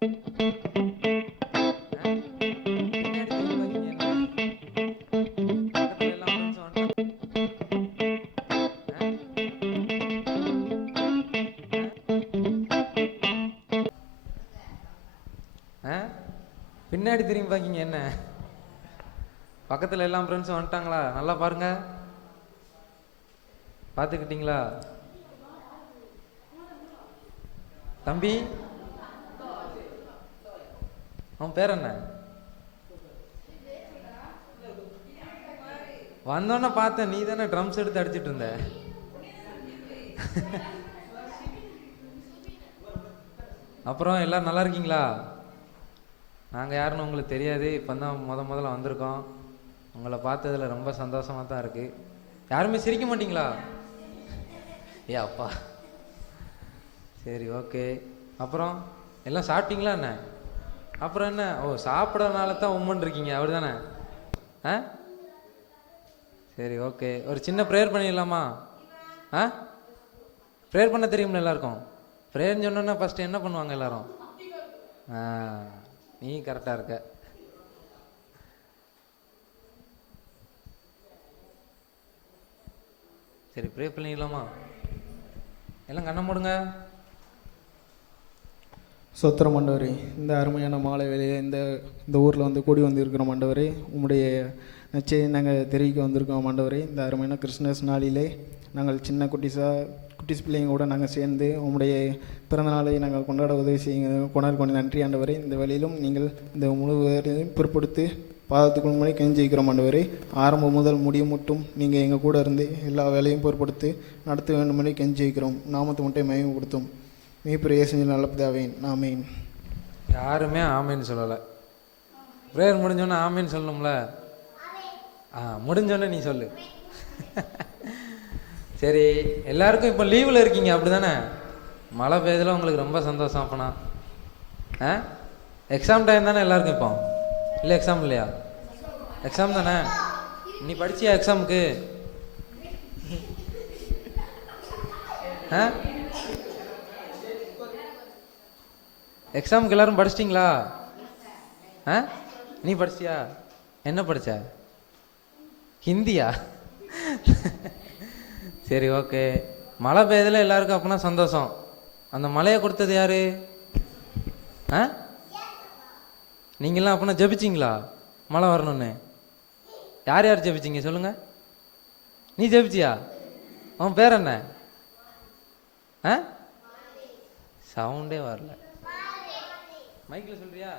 பின்னாடி திரும்பி பாக்கீங்க என்ன? பக்கத்துல எல்லாம் ஃப்ரெண்ட்ஸும் வந்துட்டாங்களா? நல்லா பாருங்க. பார்த்துக்கிட்டீங்களா? தம்பி, அவன் பேர் என்ன? வந்தோன்னே பார்த்தேன், நீ தானே ட்ரம்ஸ் எடுத்து அடிச்சிட்டு இருந்த. அப்புறம் எல்லாரும் நல்லா இருக்கீங்களா? நாங்கள் யாருன்னு உங்களுக்கு தெரியாது, இப்போ தான் முதல்ல வந்திருக்கோம். உங்களை பார்த்ததில் ரொம்ப சந்தோஷமாக தான் இருக்குது. யாருமே சிரிக்க மாட்டீங்களா? ஏ அப்பா, சரி ஓகே. அப்புறம் எல்லாம் சாப்பிட்டீங்களா என்ன? அப்புறம் என்ன, ஓ சாப்பிட்றதுனால தான் உம்மன் இருக்கீங்க, அப்படி தானே? ஆ சரி ஓகே. ஒரு சின்ன ப்ரேயர் பண்ணிடலாமா? ப்ரேயர் பண்ண தெரியும்ல எல்லாருக்கும்? ப்ரேயர்னு சொன்னோன்னா ஃபஸ்ட்டு என்ன பண்ணுவாங்க எல்லாரும்? நீ கரெக்டாக இருக்க. சரி ப்ரே பண்ணிடலாமா? எல்லாம் கண்ணை மூடுங்க. சொத்திரம் ஆண்டவரே, இந்த அருமையான மாலை வேலையை இந்த ஊரில் வந்து கூடி வந்திருக்கிறோம் ஆண்டவரே. உங்களுடைய நச்சையை நாங்கள் தெரிவிக்க வந்திருக்கோம் ஆண்டவரே. இந்த அருமையான கிறிஸ்மஸ் நாளிலே நாங்கள் சின்ன குட்டிஸ் பிள்ளைங்க கூட நாங்கள் சேர்ந்து உங்களுடைய பிறந்த நாளை நாங்கள் கொண்டாட உதவி செய்யுங்க. கொண்டாடி நன்றி ஆண்டவரே. இந்த வேலையிலும் நீங்கள் இந்த முழு வேலையும் பிற்படுத்தி பாதத்துக்குள் முறை கெஞ்சிக்கிறோம் ஆண்டவரே. ஆரம்பம் முதல் முடியும் மட்டும் நீங்கள் எங்கள் கூட இருந்து எல்லா வேலையும் பொறுப்படுத்தி நடத்த வேண்டுமெனே கெஞ்சிக்கிறோம். நாமத்தை மட்டும் மயம் கொடுத்தோம். மீப்பர் இயேசுவின் நல்ல பிதாவே, ஆமென். யாருமே ஆமேன்னு சொல்லலை. ப்ரேயர் முடிஞ்சோன்னே ஆமேன்னு சொல்லணும்ல. முடிஞ்சோன்னே நீ சொல்லு. சரி, எல்லாருக்கும் இப்போ லீவில் இருக்கீங்க அப்படி தானே? மழை பெய்யுதுல, உங்களுக்கு ரொம்ப சந்தோஷம். அப்போனா எக்ஸாம் டைம் தானே எல்லாருக்கும் இப்போ? இல்லை எக்ஸாம் இல்லையா? எக்ஸாம் தானே. நீ படிச்சியா எக்ஸாமுக்கு? எக்ஸாமுக்கு எல்லாரும் படிச்சிட்டிங்களா? நீ படிச்சியா? என்ன படிச்ச? ஹிந்தியா? சரி ஓகே. மழை பெய்யுதுல எல்லாருக்கும், அப்போனா சந்தோஷம். அந்த மழையை கொடுத்தது யாரு? நீங்களாம் அப்போனா ஜெபிச்சிங்களா மழை வரணும்னு? யார் யார் ஜெபிச்சிங்க சொல்லுங்க. நீ ஜெபிச்சியா? அவன் பேர் என்ன? சவுண்டே வரல. மைக்கில் சொல்றியா?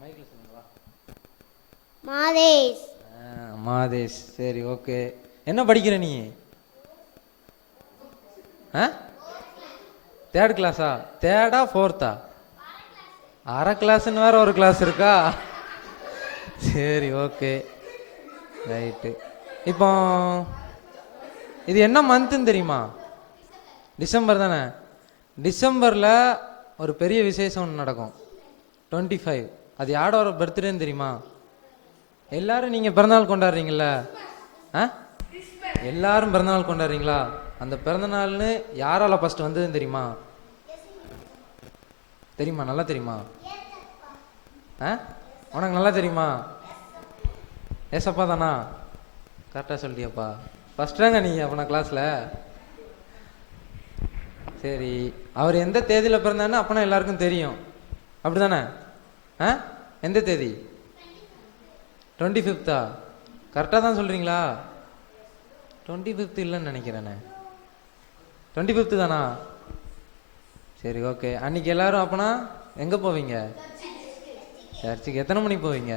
மைக்கில் சொல்லுங்களா. மாதேஷ். மாதேஷ். சரி ஓகே. என்ன படிக்கிற நீ? தேர்ட் கிளாஸா? தேர்டா ஃபோர்த்தா? அரை கிளாஸ்ன்னு வேற ஒரு கிளாஸ் இருக்கா? சரி ஓகே ரைட்டு. இப்போ இது என்ன மந்த்துன்னு தெரியுமா? டிசம்பர் தானே. டிசம்பரில் ஒரு பெரிய விசேஷம் ஒன்று நடக்கும், 25. அது யாரோட பர்த்டேன்னு தெரியுமா? எல்லாரும் நீங்கள் பிறந்தநாள் கொண்டாடுறீங்கள? எல்லாரும் பிறந்தநாள் கொண்டாடுறீங்களா? அந்த பிறந்தநாள்னு யாரால ஃபர்ஸ்ட் வந்ததுன்னு தெரியுமா? தெரியுமா? நல்லா தெரியுமா? உனக்கு நல்லா தெரியுமா? ஏசப்பா தானா? கரெக்டாக சொல்லிட்டியாப்பா. ஃபர்ஸ்ட் ரேங்க நீ அப்போ கிளாஸில். சரி, அவர் எந்த தேதியில் பிறந்தான்னு அப்போனா எல்லாருக்கும் தெரியும், அப்படி தானே? எந்த தேதி? 25. கரெக்டாக தான் சொல்கிறீங்களா? 25 இல்லைன்னு நினைக்கிறேண்ணே. 25 தானா? சரி ஓகே. அன்றைக்கி எல்லோரும் அப்போனா எங்கே போவீங்க? சர்ச்சுக்கு. எத்தனை மணிக்கு போவீங்க?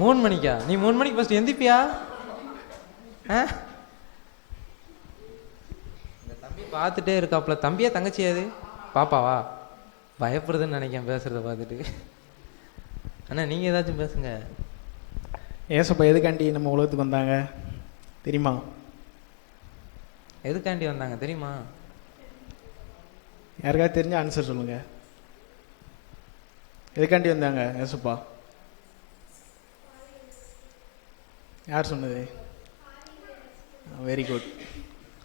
3 மணிக்கா? நீ 3 மணிக்கு ஃபஸ்ட்டு எந்திப்பியா? இந்த தம்பி பார்த்துட்டே இருக்காப்புல. தம்பியா தங்கச்சியா? அது பாப்பாவா? பயப்படுதுன்னு நினைக்கிறேன் பேசுகிறத பார்த்துட்டு. அண்ணா நீங்கள் ஏதாச்சும் பேசுங்க. ஏசப்பா எதுக்காண்டி நம்ம உலகத்துக்கு வந்தாங்க தெரியுமா? எதுக்காண்டி வந்தாங்க தெரியுமா? யாருக்காவது தெரிஞ்ச ஆன்சர் சொல்லுங்க. எதுக்காண்டி வந்தாங்க ஏசப்பா? யார் சொன்னது? Very good.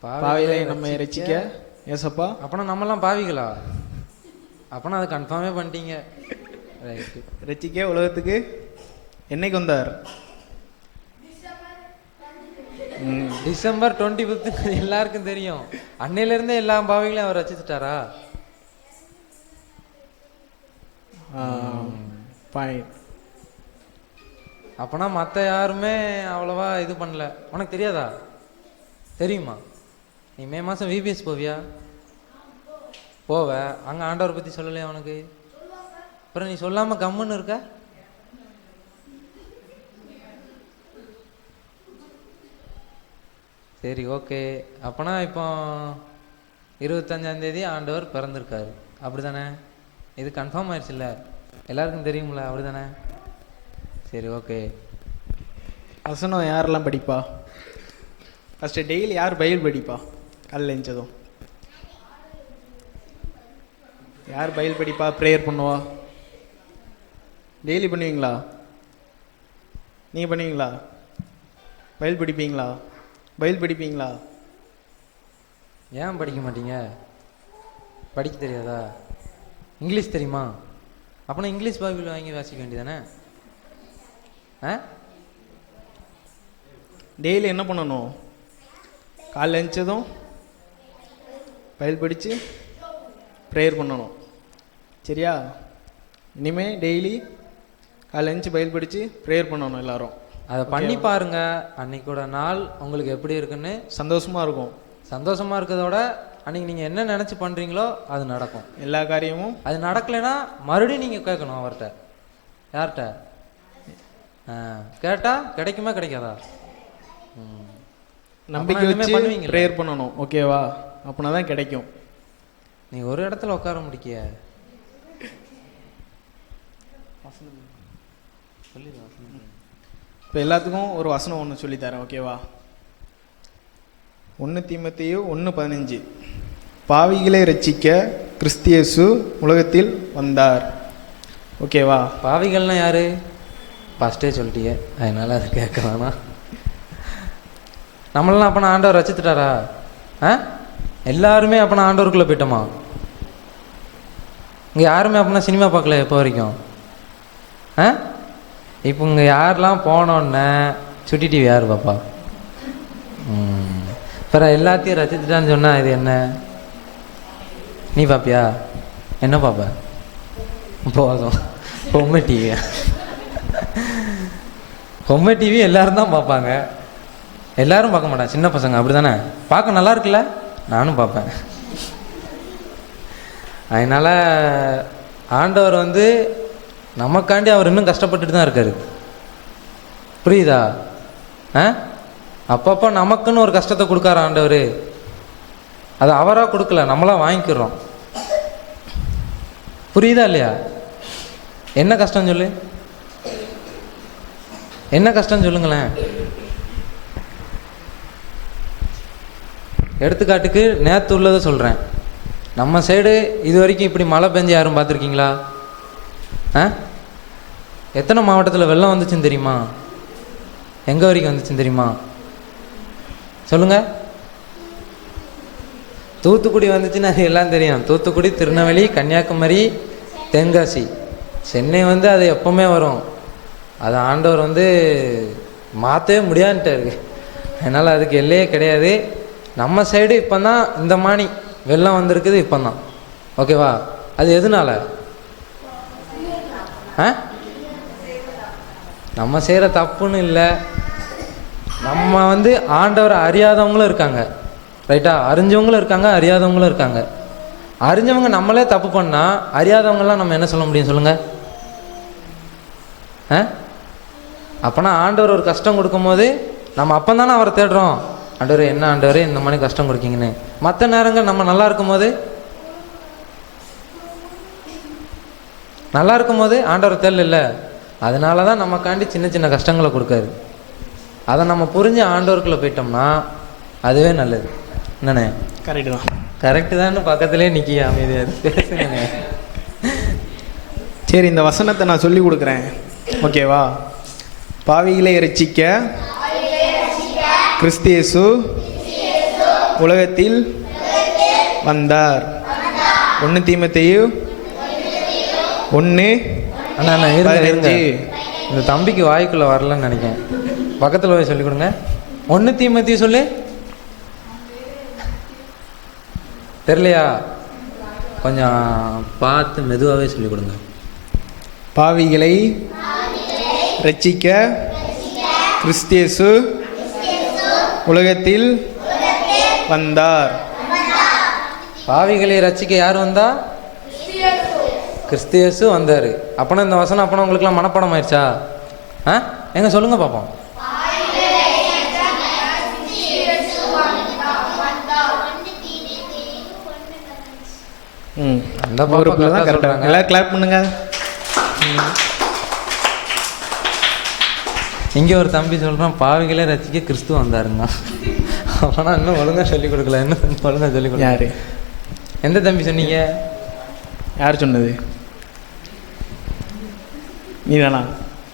பாவிகளை நம்ம ரட்சிக்க ஏசப்பா. அப்பனா நம்மலாம் பாவிகளா? அப்போனா அது கன்ஃபார்மே பண்ணிட்டீங்க. ரைட்டு. ரட்சிக்க உலகத்துக்கு என்னைக்கு வந்தார்? டிசம்பர் 25 எல்லாருக்கும் தெரியும். அன்னையிலேருந்தே எல்லா பாவிகளையும் அவர் ரசிச்சுட்டாரா? பாயிண்ட். அப்போனா மற்ற யாருமே அவ்வளோவா இது பண்ணல. உனக்கு தெரியாதா? தெரியுமா? நீ மே மாதம் விபிஎஸ் போவியா? போவ. அங்கே ஆண்டவரை பற்றி சொல்லலையா உனக்கு? அப்புறம் நீ சொல்லாமல் கம்முன்னு இருக்க. சரி, ஓகே. அப்போனா இப்போ 25ஆம் தேதி ஆண்டவர் பிறந்திருக்காரு, அப்படி தானே? இது கன்ஃபார்ம் ஆயிடுச்சுல்ல, எல்லாருக்கும் தெரியும்ல, அப்படி தானே? சரி, ஓகே. வசனம் யாரெல்லாம் படிப்பா? ஃபஸ்ட்டு டெய்லி யார் பைபிள் படிப்பா? காலைல எழுந்ததும் யார் பைபிள் படிப்பா? ப்ரேயர் பண்ணுவா? டெய்லி பண்ணுவீங்களா? நீங்கள் பண்ணுவீங்களா? பைபிள் படிப்பீங்களா? பைபிள் படிப்பீங்களா? ஏன் படிக்க மாட்டீங்க? படிக்க தெரியாதா? இங்கிலீஷ் தெரியுமா? அப்போனா இங்கிலீஷ் பைபிள் வாங்கி வாசிக்க வேண்டியதானே? டெய்லி என்ன பண்ணணும்? காலைல எழுந்ததும் பைபிள் படித்து ப்ரேயர் பண்ணணும். சரியா? இனிமேல் டெய்லி காலைல எழுந்துச்சி பைபிள் படித்து ப்ரேயர் பண்ணணும் எல்லாரும். அதை பண்ணி பாருங்க. அன்னைக்கோட நாள் உங்களுக்கு எப்படி இருக்குன்னு சந்தோஷமாக இருக்கும். சந்தோஷமாக இருக்கிறதோட அன்றைக்கி நீங்கள் என்ன நினச்சி பண்ணுறீங்களோ அது நடக்கும். எல்லா காரியமும். அது நடக்கலைன்னா மறுபடியும் நீங்கள் கேட்கணும் அவர்கிட்ட. யார்கிட்ட? கேட்டால் கிடைக்குமா கிடைக்காதா? நம்பிக்கை வச்சு ப்ரேயர் பண்ணணும். ஓகேவா? அப்படின்னா தான் கிடைக்கும். நீ ஒரு இடத்துல உட்கார முடிக்கிய. இப்போ எல்லாத்துக்கும் ஒரு வசனம் ஒன்று சொல்லித்தரேன். ஓகேவா? 1 தீமோத்தேயு 1:15. பாவிகளை ரட்சிக்க கிறிஸ்து இயேசு உலகத்தில் வந்தார். ஓகேவா? பாவிகள்னா யாரு? ஃபஸ்ட்டே சொல்லிட்டிய, அதனால அது கேட்க வேணாம். நம்மளாம் அப்போ ஆண்டவர் ரசித்துட்டாரா? எல்லாருமே அப்போ ஆண்டவருக்குள்ளே போயிட்டோமா? இங்கே யாருமே அப்படின்னா சினிமா பார்க்கல இப்போ வரைக்கும். இப்போ இங்கே யாரெல்லாம் போனோன்னே சுட்டி டிவி யார் பாப்பா? அப்புறம் எல்லாத்தையும் ரசித்துட்டான்னு சொன்னால் இது என்ன? நீ பாப்பியா? என்ன பாப்ப? போதும். பொம்மை டிவியா? பொம்மை டிவி எல்லாரும் தான் பார்ப்பாங்க. எல்லாரும் பார்க்க மாட்டாங்க, சின்ன பசங்க அப்படி தானே? பார்க்க நல்லா இருக்குல்ல, நானும் பார்ப்பேன். அதனால் ஆண்டவர் நமக்காண்டி அவர் இன்னும் கஷ்டப்பட்டுட்டு தான் இருக்காரு. புரியுதா? அப்பப்போ நமக்குன்னு ஒரு கஷ்டத்தை கொடுக்காரு ஆண்டவர். அது அவராக கொடுக்கல, நம்மளாம் வாங்கிக்கிறோம். புரியுதா இல்லையா? என்ன கஷ்டம் சொல்லு, என்ன கஷ்டம் சொல்லுங்களேன். எடுத்துக்காட்டுக்கு நேற்று உள்ளதை சொல்கிறேன். நம்ம சைடு இது வரைக்கும் இப்படி மழை பெஞ்சு யாரும் பார்த்துருக்கீங்களா? எத்தனை மாவட்டத்தில் வெள்ளம் வந்துச்சுன்னு தெரியுமா? எங்கே வரைக்கும் வந்துச்சுன்னு தெரியுமா? சொல்லுங்கள். தூத்துக்குடி வந்துச்சுன்னு அது எல்லாம் தெரியும். தூத்துக்குடி, திருநெல்வேலி, கன்னியாகுமரி, தென்காசி, சென்னை அது எப்போவுமே வரும். அது ஆண்டவர் மாற்றவே முடியாதுன்ட்டாரு. அதனால் அதுக்கு எல்லையே கிடையாது. நம்ம சைடு இப்போ தான் இந்த மானி வெள்ளம் வந்திருக்குது இப்போ தான். ஓகேவா? அது எதனால? நம்ம செய்கிற தப்புன்னு இல்லை. நம்ம ஆண்டவரை அறியாதவங்களும் இருக்காங்க, ரைட்டா? அறிஞ்சவங்களும் இருக்காங்க, அறியாதவங்களும் இருக்காங்க. அறிஞ்சவங்க நம்மளே தப்பு பண்ணால் அறியாதவங்களாம் நம்ம என்ன சொல்ல முடியும் சொல்லுங்கள்? அப்போனா ஆண்டவர் ஒரு கஷ்டம் கொடுக்கும்போது நம்ம அப்போ தானே அவரை தேடுறோம். ஆண்டவர் என்ன ஆண்டவர் இந்த மாதிரி கஷ்டம் கொடுக்கீங்கன்னு. மற்ற நேரங்கள் நம்ம நல்லா இருக்கும்போது ஆண்டவர் தேடல. அதனால தான் நமக்காண்டி சின்ன சின்ன கஷ்டங்களை கொடுக்காரு. அதை நம்ம புரிஞ்சு ஆண்டவருக்குள்ளே போயிட்டோம்னா அதுவே நல்லது. என்னண்ணே? கரெக்டு தான். கரெக்டு தான். பக்கத்துலேயே நிற்கிய அமைதியாக பேசுங்க. சரி, இந்த வசனத்தை நான் சொல்லி கொடுக்குறேன். ஓகேவா? பாவிகளை ரட்சிக்க கிறிஸ்து இயேசு உலகத்தில் வந்தார். 1 தீமோத்தேயு 1 அண்ணா அண்ணா இருங்க இருங்க 15. இந்த தம்பிக்கு வாய்க்குள்ளே வரலன்னு நினைக்கிறேன். பக்கத்தில் போய் சொல்லிக் கொடுங்க. 1 தீமோத்தேயு சொல்லு. தெரியலையா? கொஞ்சம் பார்த்து மெதுவாகவே சொல்லிக் கொடுங்க. பாவிகளை ரட்சிக்க கிறிஸ்து இயேசு உலகத்தில் வந்தார். பாவிகளை ரட்சிக்க யார் வந்தா? கிறிஸ்து இயேசு வந்தார். அப்போனா இந்த வசனம் அப்போனா உங்களுக்குலாம் மனப்பாடம் ஆயிடுச்சா? ஆ எங்க சொல்லுங்க பார்ப்போம். அந்த பொறுப்புல தான் கரெக்டாக எல்லாம் கிளாப் பண்ணுங்க. இங்கே ஒரு தம்பி சொல்கிறான் பாவிகளே ரசிக்க கிறிஸ்து வந்தாருங்க. ஆனால் இன்னும் ஒழுங்காக சொல்லிக் கொடுக்கல. இன்னும் ஒழுங்காக சொல்லிக் கொடுக்க. யாரு? எந்த தம்பி சொன்னீங்க? யார் சொன்னது? நீ தானா?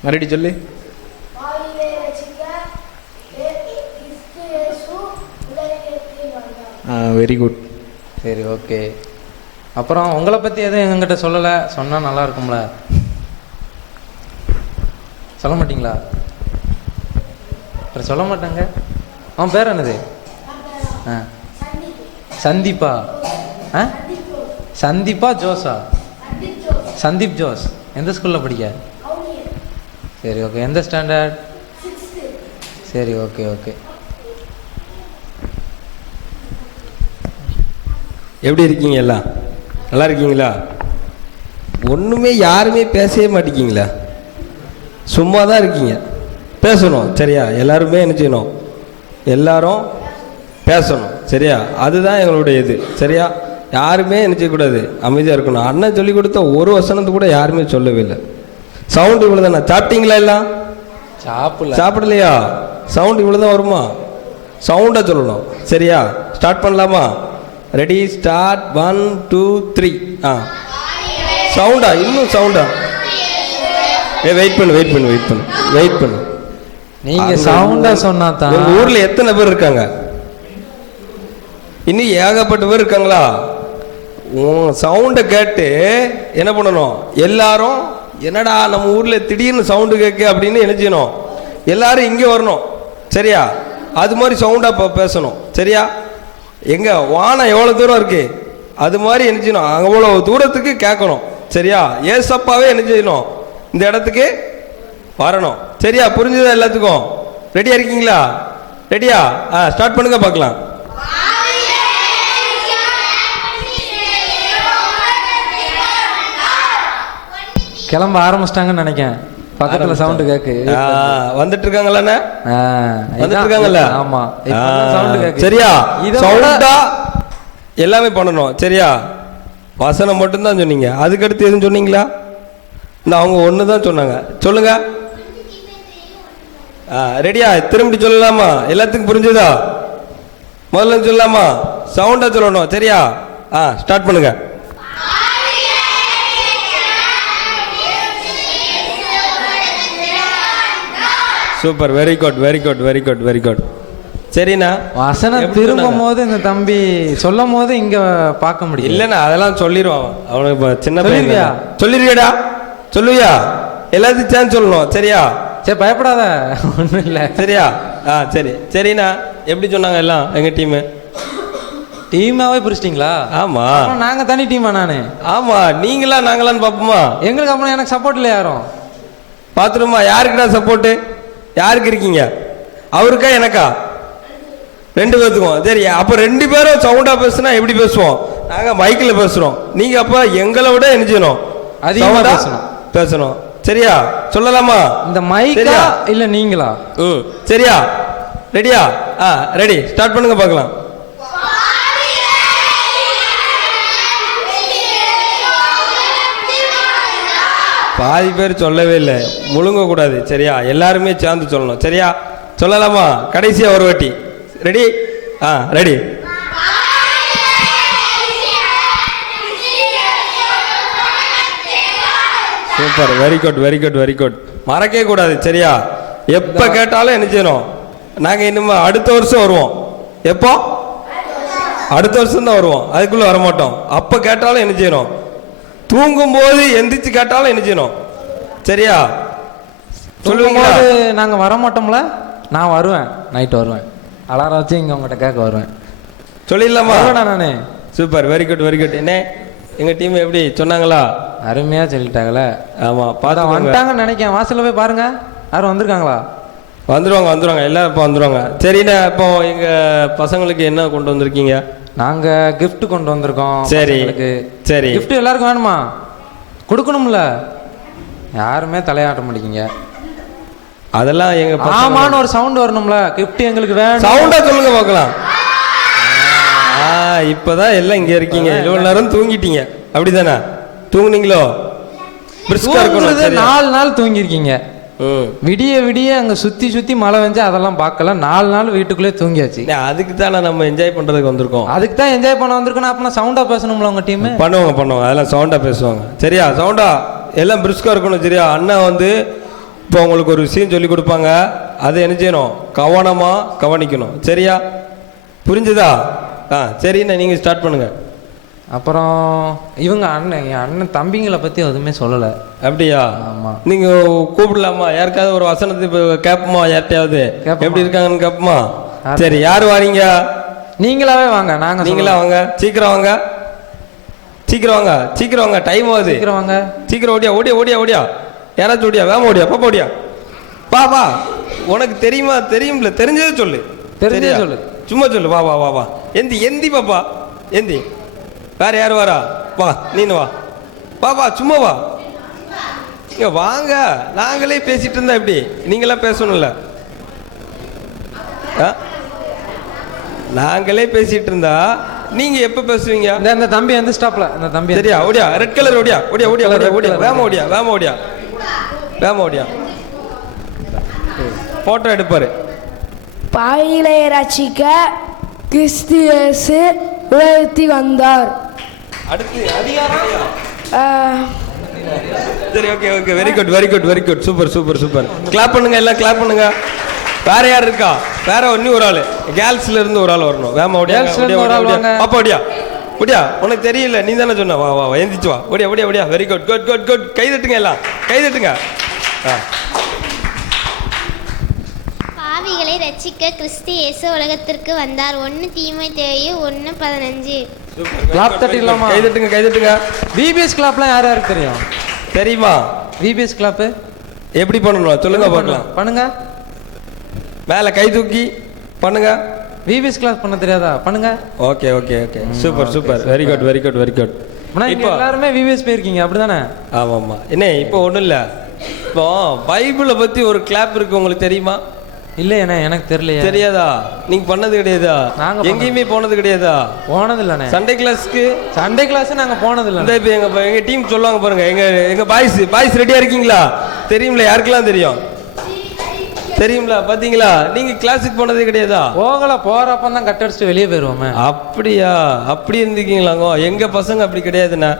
மறுபடியும் சொல்லு. Very good. சரி ஓகே. அப்புறம் உங்களை பற்றி எதுவும் எங்ககிட்ட சொல்லலை. சொன்னால் நல்லா இருக்கும்ல. சொல்ல மாட்டிங்களா? அப்புறம் சொல்ல மாட்டாங்க. அவன் பேர் என்னது? ஆ சந்தீப்பா. ஆ சந்தீப்பா ஜோஸா? சந்தீப் ஜோஸ். எந்த ஸ்கூலில் படிக்க? சரி ஓகே. எந்த ஸ்டாண்டர்ட்? சரி ஓகே ஓகே. எப்படி இருக்கீங்க? எல்லாம் நல்லா இருக்கீங்களா? ஒன்றுமே யாருமே பேசவே மாட்டேங்கிங்களா? சும்மா தான் இருக்கீங்க. பேசணும் சரியா? எல்லாருமே என்ன செய்யணும்? எல்லாரும் பேசணும் சரியா? அதுதான் எங்களுடைய இது சரியா? யாருமே என்ன செய்யக்கூடாது, அமைதியாக இருக்கணும். அண்ணன் சொல்லி கொடுத்த ஒரு வசனத்து கூட யாருமே சொல்லவே இல்லை. சவுண்டு இவ்வளோ தானே? சாப்பிட்டீங்களா? எல்லாம் சாப்பிடலையா? சவுண்டு இவ்வளோ தான் வருமா? சவுண்டாக சொல்லணும் சரியா? ஸ்டார்ட் பண்ணலாமா? Ready start 1 2 3. சவுண்டா? இன்னும் சவுண்டா? வெயிட் பண்ணு. நீங்க சவுண்டா சொன்னா தான். உங்க ஊர்ல எத்தனை பேர் இருக்காங்க? இன்னும் ஏகப்பட்ட பேர் இருக்காங்களா? சவுண்டை கேட்டு என்ன பண்ணணும்? எல்லாரும் என்னடா நம்ம ஊர்ல திடீர்னு சவுண்டு கேட்க அப்படின்னு என்ன செய்யணும்? எல்லாரும் இங்கே வரணும் சரியா? அது மாதிரி சவுண்டா பேசணும் சரியா? எங்க வானம் எவ்வளோ தூரம் இருக்கு அது மாதிரி என்ன செய்யணும்? அவ்வளோ தூரத்துக்கு கேட்கணும் சரியா? ஏசப்பாவே என்ன செய்யணும்? இந்த இடத்துக்கு வரணும் சரியா? புரிஞ்சுதா எல்லாத்துக்கும்? ரெடியா இருக்கீங்களா? ரெடியா? ஸ்டார்ட் பண்ணுங்க பார்க்கலாம். கிளம்ப ஆரம்பிச்சிட்டாங்கன்னு நினைக்கிறேன். பக்கத்துல சவுண்ட் கேக்கு. வந்துட்டு இருக்காங்கல்ல? வந்துட்டு இருக்காங்கல்ல? ஆமா சவுண்ட் கேக்கு சரியா? சவுண்டா எல்லாமே பண்ணணும் சரியா? வசனம் மட்டும்தான் சொன்னீங்க. அதுக்கடுத்து எதுவும் சொன்னீங்களா? இந்த அவங்க ஒன்று தான் சொன்னாங்க. சொல்லுங்க. ரெடியா? திரும்பி சொல்லலாமா? எல்லாத்துக்கும் புரிஞ்சுதா? முதல்ல சொல்லலாமா? சவுண்டா சொல்லணும் சரியா? ஸ்டார்ட் பண்ணுங்க. சூப்பர். Very good. சரிண்ணா. வசனம் திரும்பும் போது இந்த தம்பி சொல்லும் போது இங்க பார்க்க முடியும். இல்லைண்ணா அதெல்லாம் சொல்லிடுவான். அவனுக்கு சின்ன சொல்லிருவியா? சொல்லிருவியாடா? சொல்லுவியா? எல்லாத்தையும் சேர்ந்து சொல்லணும் சரியா? சரி பயப்படாத, ஒன்றும் இல்லை சரியா? சரிண்ணா. எப்படி சொன்னாங்க எல்லாம்? எங்க டீமாவே பிரிச்சிட்டிங்களா? ஆமா. நாங்க தனி டீமா? நானு ஆமா. நீங்களா நாங்களான்னு பார்ப்போமா? எங்களுக்கு அப்புறம் எனக்கு சப்போர்ட் இல்லை யாரும். பாத்துருமா? யாருக்குடா சப்போர்ட்டு? யாருக்கு இருக்கீங்க? அவருக்கா எனக்கா? 2 பேர்த்துக்கும். சரி அப்ப 2 பேரும் சவுண்டா பேசுனா எப்படி பேசுவோம்? நாங்க மைக்கில் பேசுறோம். நீங்க அப்ப எங்களை விட என்ன செய்யணும்? அதிகமா பேசணும் சரியா? சொல்லலாமா? இந்த மைக்கா இல்ல நீங்களா? சரியா? ரெடியா? ரெடி. ஸ்டார்ட் பண்ணுங்க பார்க்கலாம். பாதி பேர் சொல்லவே இல்லை. முழுங்க கூடாது சரியா? எல்லாருமே சேர்ந்து சொல்லணும் சரியா? சொல்லலாமா? கடைசியா ஒரு வாட்டி. Ready? Ready. Super. Very good. மறக்கவே கூடாது சரியா? எப்ப கேட்டாலும் என்ன செய்யணும்? நாங்க இன்னும் அடுத்த வருஷம் வருவோம். எப்போ? அடுத்த வருஷம் தான் வருவோம். அதுக்குள்ள வரமாட்டோம். அப்ப கேட்டாலும் என்ன செய்யணும்? தூங்கும்போது எந்திரிச்சு கேட்டாலும் என்ன செய்யணும்? சரியா? சொல்லுவீங்களா? நாங்க வர மாட்டோம்ல. நான் வருவேன், நைட் வருவேன், அலாரம் வச்சு இங்க உங்ககிட்ட கேட்க வருவேன். சொல்லிடலாமா? நானே. Super, very good very good. என்ன எங்க டீம் எப்படி சொன்னாங்களா? அருமையா சொல்லிட்டாங்களே. ஆமா, பார்த்தா வந்துட்டாங்கன்னு நினைக்கிறேன். வாசல்ல போய் பாருங்க, யாரும் வந்திருக்காங்களா? வந்துருவாங்க எல்லாரும் இப்போ வந்துருவாங்க. சரிண்ணா, இப்போ எங்க பசங்களுக்கு என்ன கொண்டு வந்திருக்கீங்க? நாங்க gift கொண்டு வந்திருக்கோம். சரி சரி. gift எல்லாருக்கும் வேணுமா? கொடுக்கணும்ல. யாருமே தலையாட்ட மாட்டீங்க. அதெல்லாம் எங்க ஆமான்னு ஒரு சவுண்ட் வரணும்ல. gift எங்களுக்கு வேணும். சவுண்டா சொல்லுங்க பார்க்கலாம். இப்பதான் எல்லாம் இங்க இருக்கீங்க. இவ்வளவு நேரம் தூங்கிட்டீங்க, அப்படிதானே? தூங்குனீங்களோ? பிரிஸ்கா இருக்கணும். 4 நாள் தூங்கி இருக்கீங்க. விடிய விடிய அங்க சுத்தி மழை வெஞ்சா அதெல்லாம் பார்க்கல. 4 நாள் வீட்டுக்குள்ளே தூங்கியாச்சு. அதுக்கு தான் நம்ம என்ஜாய் பண்றதுக்கு வந்திருக்கோம். அதுக்கு தான் என்ஜாய் பண்ண வந்திருக்கோம். அப்ப சவுண்டா பேசணும்ல உங்க டீம். பண்ணுவாங்க அதெல்லாம் சவுண்டா பேசுவாங்க. சரியா? சவுண்டா எல்லாம் பிரிஸ்கா இருக்கணும். சரியா? அண்ணா வந்து இப்போ உங்களுக்கு ஒரு விஷயம் சொல்லி கொடுப்பாங்க, அதை என்ன செய்யணும்? கவனமா கவனிக்கணும். சரியா? புரிஞ்சுதா? சரிண்ணா, நீங்க ஸ்டார்ட் பண்ணுங்க. அப்புறம் இவங்க என் அண்ணன் தம்பிங்களை பத்தி எதுவுமே சொல்லல. அப்படியா? ஆமா. நீங்க கூப்பிடலாமா? யாருக்காவது ஒரு வசனத்தை கேட்போமா? யார்ட்டையாவது எப்படி இருக்காங்கன்னு கேட்போமா? சரி, யார் வாரீங்க? நீங்களாவே வாங்க. நீங்களா வாங்க. சீக்கிரம் வாங்க. டைம் ஆகுது. சீக்கிரம் ஓடியா. யாராச்சும் ஓடியா, வேமா ஓடியா, பாப்பா ஓடியா. வா. உனக்கு தெரியும்ல, தெரிஞ்சதே சொல்லு. சும்மா சொல்லு. வா. எந்தி பாப்பா, எந்தி. வேற யார் வரா? வா, நீனு வா. சும்மா வா. இங்க வாங்க. நாங்களே பேசிட்டு இருந்தா எப்படி? நீங்களா பேசணும்ல. நாங்களே பேசிட்டு இருந்தா நீங்க எப்ப பேசுவீங்க? இந்த தம்பி வந்து ஸ்டாப்ல. இந்த தம்பி சரியா? ஓடியா, ரெட் கலர் ஓடியா. வேமா ஓடியா. போட்டோ எடுப்பாரு. பாவிகளை ரட்சிக்க கிறிஸ்து இயேசு உலகத்தில் வந்தார். அடுத்து அதிகாரம். சரி, okay. Very good. Super. Clap பண்ணுங்க, எல்லாம் கிளாப் பண்ணுங்க. வேற யார் இருக்கா? வேற இன்னும் ஒரு ஆளு, கேர்ள்ஸ்ல இருந்து ஒரு ஆள் வரணும். வேமா ஓடியா. பாப்பா ஓடியா. உனக்கு தெரியல, நீ தானே சொன்ன. வா. எந்திரிச்சு வா. ஓடியா. Very good. கை தட்டுங்க, எல்லாம் கை தட்டுங்க. பாவிகளை ரட்சிக்க கிறிஸ்து இயேசு உலகத்திற்கு வந்தார். 1 தீமோத்தேயு 1:15. கிளாப் தட்டிடலாமா? கை தட்டுங்க. VBS கிளாப்லாம் யாருக்கு தெரியும்? தெரியுமா? VBS கிளாப் எப்படி பண்ணணும் சொல்லுங்க பார்க்கலாம். பண்ணுங்க. மேல கை தூக்கி பண்ணுங்க. VBS கிளாஸ் பண்ண தெரியாதா? பண்ணுங்க. ஓகே. சூப்பர். Very good. இப்போ எல்லாருமே VBS போயிருக்கீங்க, அப்படிதானே? ஆமா. என்ன இப்போ ஒண்ணும் இல்ல. இப்போ பைபிளை பத்தி ஒரு கிளாப் இருக்கு, உங்களுக்கு தெரியுமா? இல்லையா? எனக்கு தெரியலையா? தெரியாதா? நீங்க பண்ணது கிடையாதா? நாங்க எங்கேயுமே போனது கிடையாதா? போனது இல்ல. சண்டே கிளாஸ் நாங்க போனது இல்ல. இப்போ எங்க டீம் சொல்லுவாங்க பாருங்க. எங்க பாய்ஸ் ரெடியா இருக்கீங்களா? தெரியும்ல, யாருக்கெல்லாம் தெரியும்ல? பாத்தீங்களா? நீங்க கிளாஸுக்கு போனதே கிடையாதா? போறப்ப தான் கட் அடிச்சுட்டு வெளியே போயிருவோமே. அப்படியா? அப்படி இருந்துக்கீங்களாங்க. எங்க பசங்க அப்படி கிடையாதுண்ணா.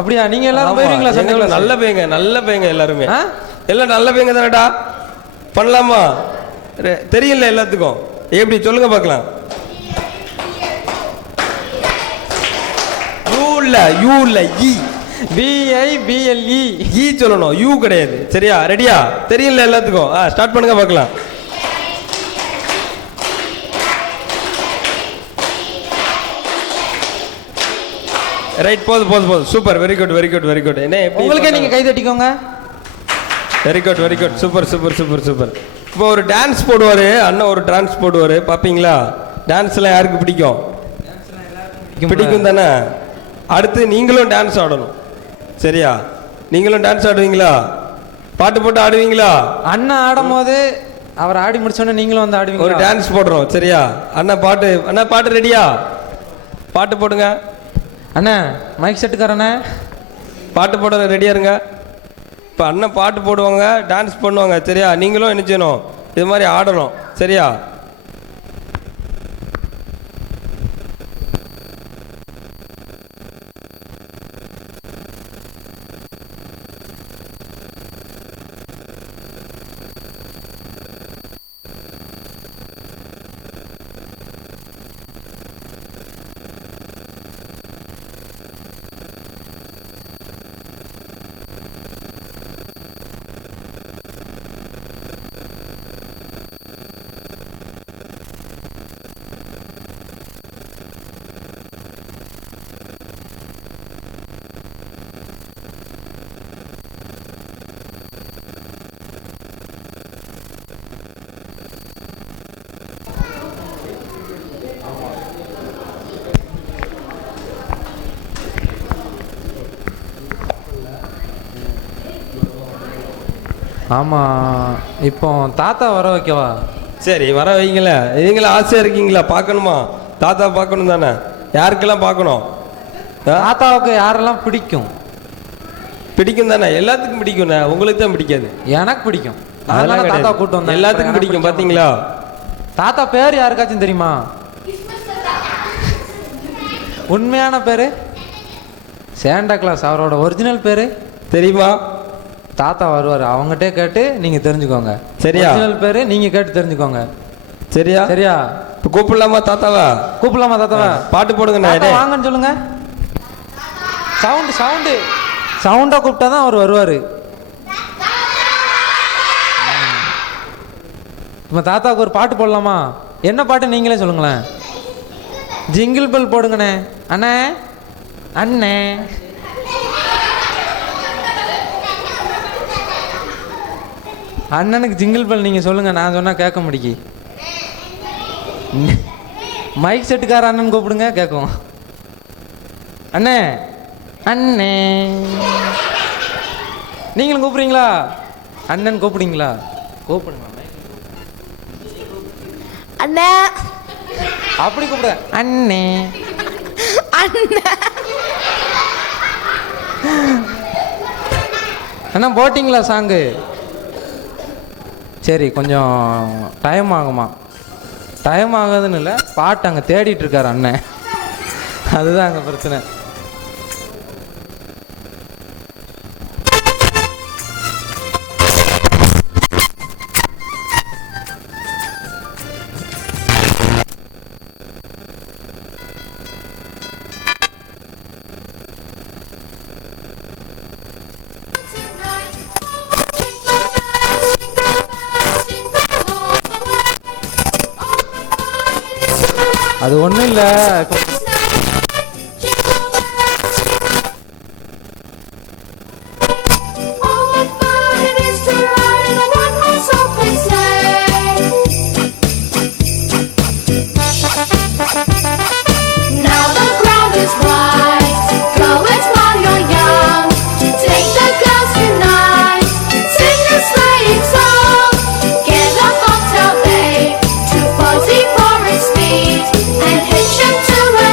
அப்படியா? நீங்க எல்லாரும் போயிருவீங்களா? நல்ல பையங்க எல்லாருமே. எல்லாம் நல்ல பையங்க தானடா. பண்ணலாமா? தெரியல எல்லாத்துக்கும். எப்படி சொல்லுங்க பார்க்கலாம். ஈ சொல்லணும், யூ கிடையாது. சரியா? ரெடியா? தெரியல எல்லாத்துக்கும். ஸ்டார்ட் பண்ணுங்க பார்க்கலாம். ரைட், போதும். Super, very good. என்ன உங்களுக்கே நீங்க கை தட்டிக்கோங்க. Very good. சூப்பர். இப்போ ஒரு டான்ஸ் போடுவாரு அண்ணன், ஒரு டான்ஸ் போடுவாரு. பாப்பீங்களா? டான்ஸ்லாம் யாருக்கு பிடிக்கும்? பிடிக்கும் தானே? அடுத்து நீங்களும் டான்ஸ் ஆடணும். சரியா? நீங்களும் டான்ஸ் ஆடுவீங்களா? பாட்டு போட்டு ஆடுவீங்களா? அண்ணன் ஆடும் போது அவர் ஆடி முடிச்சோடனே நீங்களும் வந்து ஆடுவீங்க. ஒரு டான்ஸ் போடுறோம். சரியா? அண்ணா பாட்டு ரெடியா? பாட்டு போடுங்க. அண்ணா மைக் செட்டுக்காரண்ணே, பாட்டு போட ரெடியா இருங்க. இப்போ அண்ணன் பாட்டு போடுவாங்க, டான்ஸ் பண்ணுவாங்க. சரியா? நீங்களும் என்ன செய்யணும்? இது மாதிரி ஆடணும். சரியா? ஆமாம், இப்போ தாத்தா வர வைக்கவா? சரி, வர வைங்களேன். நீங்களும் ஆசையாக இருக்கீங்களா? பார்க்கணுமா? தாத்தா பார்க்கணும் தானே? யாருக்கெல்லாம் பார்க்கணும்? தாத்தாவுக்கு யாரெல்லாம் பிடிக்கும்? பிடிக்கும் தானே? எல்லாத்துக்கும் பிடிக்கும்ண்ணே. உங்களுக்கு தான் பிடிக்காது. எனக்கு பிடிக்கும். அதெல்லாம் தாத்தா கிடையாது. கூட்டு வந்தேன். எல்லாத்துக்கும் பிடிக்கும். பார்த்தீங்களா? தாத்தா பேர் யாருக்காச்சும் தெரியுமா? உண்மையான பேரு சேண்டா கிளாஸ். அவரோட ஒரிஜினல் பேரு தெரியுமா? தாத்தா வருவார், அவங்ககிட்டே கேட்டு நீங்க தெரிஞ்சுக்கோங்க. சரியா? ஒரிஜினல் பேரு நீங்க கேட்டு தெரிஞ்சுக்கோங்க. சரியா? சரியா? இப்போ கூப்பிடலாமா தாத்தாவா? கூப்பிடலாமா தாத்தாவா? பாட்டு போடுங்க. தாத்தா வாங்கன்னு சொல்லுங்க. சவுண்டா கூப்பிட்டா தான் அவர் வருவாரு. இப்போ தாத்தாவுக்கு ஒரு பாட்டு போடலாமா? என்ன பாட்டு நீங்களே சொல்லுங்களேன். ஜிங்கிள் பெல் போடுங்கண்ணே. அண்ணே அண்ணே அண்ணனுக்கு ஜிங்கிள் பெல் நீங்கள் சொல்லுங்கள், நான் சொன்னால் கேட்க முடிக்கி. மைக் செட்டுக்கார அண்ணன் கூப்பிடுங்க, கேட்கும். அண்ணே அண்ணே நீங்களும் கூப்பிடுறீங்களா? அண்ணன் கூப்பிடுங்களா? கூப்பிடுங்க. அண்ணா அப்படி கூப்பிடுங்க. அண்ணே அண்ணா போட்டிங்களா சாங்கு? சரி, கொஞ்சம் டைம் ஆகுமா? டைம் ஆகுதுன்னு இல்லை, பாட்டு அங்கே தேடிட்டு இருக்காரு அண்ணன். அதுதான் அங்கே பிரச்சனை. அது ஒன்றும் இல்லை. And hitch him to a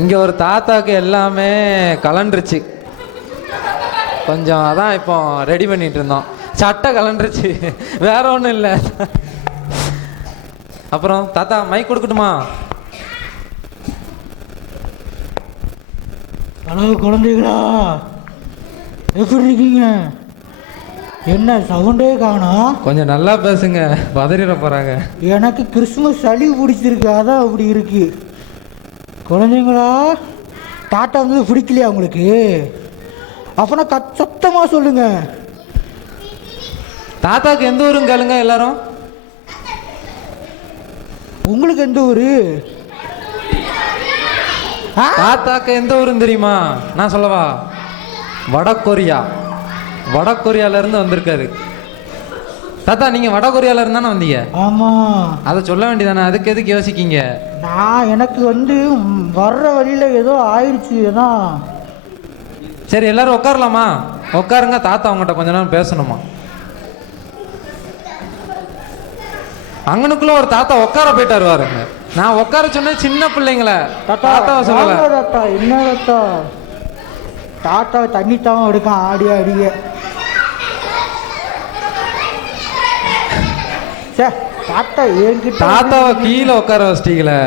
இங்கே ஒரு தாத்தாக்கு எல்லாமே கலண்டுருச்சு கொஞ்சம், அதான் இப்போ ரெடி பண்ணிட்டு இருந்தோம். சட்டை கலண்டுருச்சு, வேற ஒன்றும் இல்லை. அப்புறம் தாத்தா மைக் கொடுக்கட்டுமா? ஹலோ குழந்தைகளா, எப்படி இருக்கீங்க? என்ன சவுண்டே காணோம்? கொஞ்சம் நல்லா பேசுங்க, பதறிட போகிறாங்க. எனக்கு கிறிஸ்துமஸ் சளி பிடிச்சிருக்கு, அதான் அப்படி இருக்கு. குழந்தைங்களா, டாட்டா வந்து பிடிக்கலையா உங்களுக்கு? அப்பனா சத்தமாக சொல்லுங்க. தாத்தாக்கு எந்த ஊருங்க கேளுங்க எல்லாரும். உங்களுக்கு எந்த ஊரு? தாத்தாக்கு எந்த ஊருன்னு தெரியுமா? நான் சொல்லவா? வடகொரியா. வடகொரியால இருந்து வந்திருக்காரு தாத்தா. நீங்க வடகொரியால இருந்தானே வந்தீங்க? ஆமா. அதை சொல்ல வேண்டியதானே, அதுக்கு எதுக்கு யோசிக்கீங்க? எனக்கு வந்து வர்ற வழியில ஏதோ ஆயிடுச்சு தான். சரி எல்லாரும் உட்காரலாமா? உட்காருங்க, தாத்தா அவங்ககிட்ட கொஞ்ச நேரம் பேசணுமா. அங்கனுக்குள்ள ஒரு தாத்தா உட்கார போயிட்டாரு பாருங்க. நான் உட்கார சொன்னேன் சின்ன பிள்ளைங்கள, தாத்தாவை சொல்லல. தாத்தா என்ன தாத்தா? தாத்தா தண்ணி தாவும் எடுக்கான் ஆடிய அடிய. தாத்தா என்கிட்ட தாத்தாவை கீழே உட்கார வச்சிட்டீங்களே.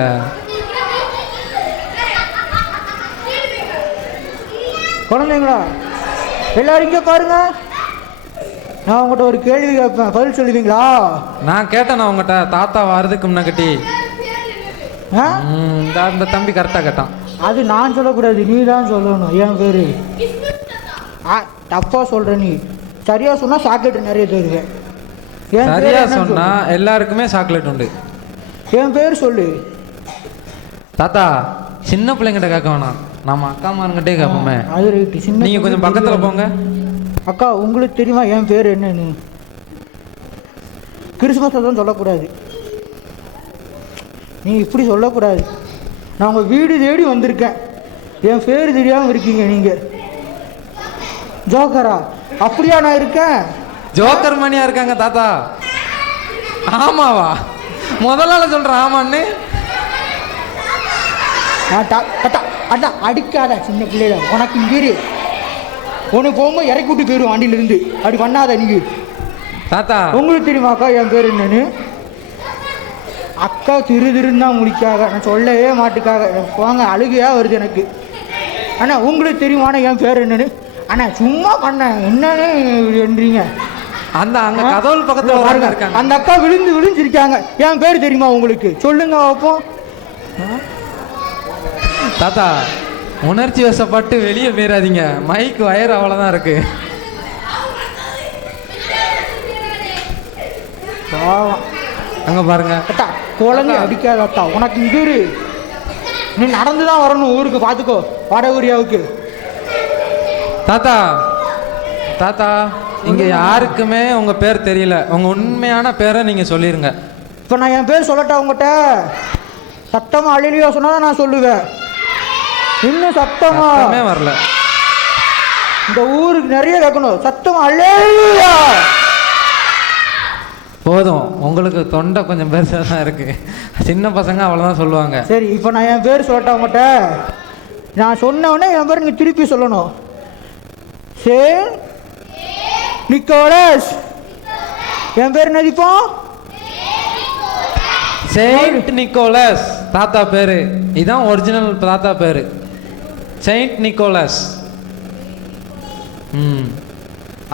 குழந்தைங்களா, எல்லாரும் இங்கே பாருங்க. நான் உங்கள்கிட்ட ஒரு கேள்வி கேட்பேன், பதில் சொல்லுவீங்களா? நான் கேட்டேன் உங்ககிட்ட, தாத்தா வர்றதுக்கு முன்னாடி. இந்த தம்பி கரெக்டா கேட்டான். அது நான் சொல்லக்கூடாது, நீ தான் சொல்லணும். என் பேரு தப்பா சொல்ற. நீ சரியா சொன்னா சாக்லேட் நிறைய தருவேன். சரியா சொன்னா எல்லாருக்குமே சாக்லேட் உண்டு. என் பேர் சொல்லு. தாத்தா சின்ன பிள்ளைங்கிட்ட கேட்க வேணாம், நம்ம அக்கா மாருங்கிட்டே கேட்போமே. அது ரைட்டு. சின்ன நீங்க கொஞ்சம் பக்கத்துல போங்க. அக்கா, உங்களுக்கு தெரியுமா என் பேர் என்னன்னு? கிறிஸ்துமஸ் தான் சொல்லக்கூடாது. நீ இப்படி சொல்லக்கூடாது. நான் உங்கள் வீடு தேடி வந்திருக்கேன், என் பேர் தெரியாமல் இருக்கீங்க நீங்கள். ஜோக்கரா? அப்படியா நான் இருக்கேன்? ஜோக்கர் மணியா இருக்காங்க தாத்தா. ஆமாவா? முதல்ல சொல்றேன் ஆமான்னு. அதான் அடிக்காத சின்ன பிள்ளைல. உனக்கு இங்கே உனக்கு போகும்போது இறக்கி விட்டு போயிடும் வண்டியிலிருந்து. அப்படி பண்ணாத நீங்க. தாத்தா உங்களுக்கு தெரியுமாக்கா என் பேர் என்னன்னு? அக்கா திருதிருன்னு தான் முடிக்காக, நான் சொல்லவே மாட்டுக்காக. போங்க, அழுகையா வருது எனக்கு. அண்ணா உங்களுக்கு தெரியுமாண்ணா என் பேர் என்னன்னு? அண்ணா சும்மா பண்ண என்னன்னு என்றீங்க. அந்த அங்க கதவுள் பக்கத்துல பாருங்க, இருக்காங்க. அந்த அக்கா விழுந்திருக்காங்க. என் பேர் தெரியுமா உங்களுக்கு? சொல்லுங்க அப்போ. தாத்தா உணர்ச்சி வசப்பட்டு வெளியே போயிடாதீங்க, மைக் வயர் அவ்வளவுதான் இருக்கு. அங்க பாருங்க. குழந்தை அடிக்காதா. உனக்கு இங்கே நீ நடந்துதான் வரணும் ஊருக்கு. பார்த்துக்கோ, வடகொரியாவுக்கு. தாத்தா தாத்தா இங்க யாருக்குமே உங்க பேர் தெரியல. உங்க உண்மையான பேரை நீங்க சொல்லிருங்க. இப்போ நான் என் பேர் சொல்லட்டா உங்ககிட்ட? சத்தமா அழிலியோ சொன்னா நான் சொல்லுவேன். இன்னும் சத்தமா வரல. இந்த ஊருக்கு நிறைய கேட்கணும். சத்தமா அழிலியா. போதும், உங்களுக்கு தொண்டை கொஞ்சம் பெருசாக தான் இருக்கு. சின்ன பசங்க அவ்வளோதான் சொல்லுவாங்க. சரி, இப்போ நான் என் பேர் சொல்லட்டா உங்கள்கிட்ட? நான் சொன்ன உடனே என் பேர் நீங்கள் திருப்பி சொல்லணும். Sand Nicolas. என் பேர் என்ன இப்போ? செயின்ட் நிக்கோலஸ் தாத்தா பேரு. இதுதான் ஒரிஜினல் தாத்தா பேரு, செயின்ட் நிக்கோலஸ்.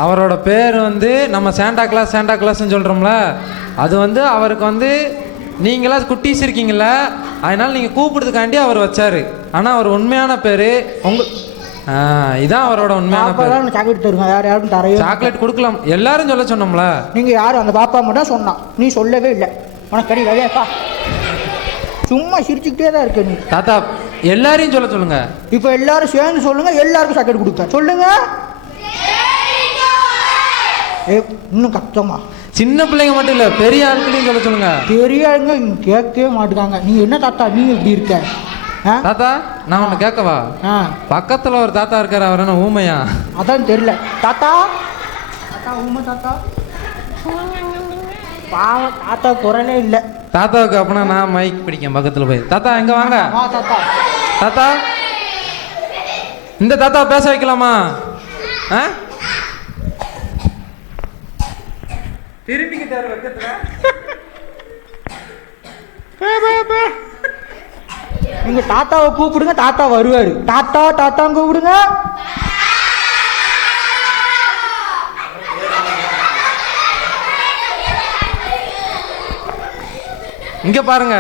அவரோட பேர் வந்து நம்ம சாண்டா கிளாஸ்ன்னு சொல்கிறோம்ல, அது வந்து அவருக்கு வந்து நீங்களாம் குட்டீஸ் இருக்கீங்கள, அதனால நீங்கள் கூப்பிடுறதுக்காண்டி அவர் வச்சாரு. ஆனால் அவர் உண்மையான பேர் இதான் அவரோட உண்மையான பேர். சாக்லேட் தருவேன், யார் யாருக்கும் தரையும் சாக்லேட் கொடுக்கலாம், எல்லாரும் சொல்ல சொன்னோம்ல. நீங்கள் யாரும் அந்த பாப்பா மட்டும் சொன்னான், நீ சொல்லவே இல்லை. உனக்கு கடி வேலையாக்கா, சும்மா சிரிச்சுக்கிட்டே தான் இருக்க நீ. தாத்தா எல்லாரையும் சொல்ல சொல்லுங்க. இப்போ எல்லாரும் சேர்ந்து சொல்லுங்க, எல்லாருக்கும் சாக்லேட் கொடுப்பேன். சொல்லுங்க. இன்னும் கஷ்டமா? சின்ன பிள்ளைங்க மட்டும் இல்ல, பெரிய ஆட்களையும் சொல்ல சொல்லுங்க. பெரிய ஆளுங்க கேட்கவே மாட்டுக்காங்க. நீ என்ன தாத்தா நீ இப்படி இருக்க? தாத்தா நான் ஒன்று கேட்கவா? பக்கத்துல ஒரு தாத்தா இருக்காரு, அவர் என்ன ஊமையா? அதான் தெரியல. தாத்தா தாத்தா ஊமை தாத்தா. பாவம், தாத்தா குரலே இல்லை. தாத்தாவுக்கு அப்படின்னா நான் மைக் பிடிக்கேன் பக்கத்துல போய். தாத்தா எங்க வாங்க. தாத்தா தாத்தா, இந்த தாத்தா பேச வைக்கலாமா? ஆ? திரும்பிக்கிட்டாரு வெக்கத்துல. நீங்க தாத்தாவை கூப்பிடுங்க, தாத்தா வருவாரு. தாத்தா தாத்தான்னு கூப்பிடுங்க. இங்க பாருங்க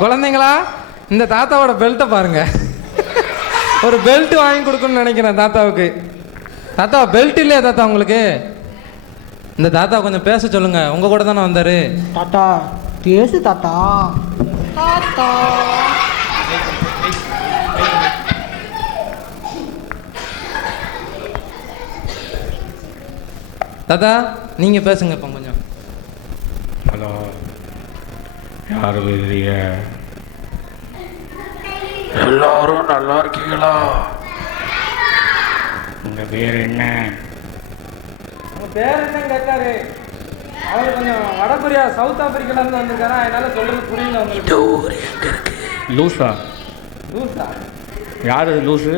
குழந்தைங்களா, இந்த தாத்தாவோட பெல்ட்டை பாருங்க. ஒரு பெல்ட் வாங்கி கொடுக்கணும்னு நினைக்கிறேன் தாத்தாவுக்கு. தாத்தா பெல்ட் இல்லையா தாத்தா உங்களுக்கு? இந்த தாத்தா கொஞ்சம் பேச சொல்லுங்க, உங்க கூட தானே வந்தாரு. தாத்தா பேசு தாத்தா. தாத்தா தாத்தா நீங்க பேசுங்க இப்போ கொஞ்சம். ஹலோ, யார் பேசுறீங்க? எல்லாரும் நல்லா இருக்கீங்களா? உங்க பேர் என்ன? உங்க பேர் என்ன கேட்டாரு. அவர் கொஞ்சம் வடகொரியா சவுத் ஆப்பிரிக்கால இருந்து வந்திருக்காரா, என்னால சொல்றது புரியல உங்களுக்கு. லூசா? லூசா? யார் அது லூசு?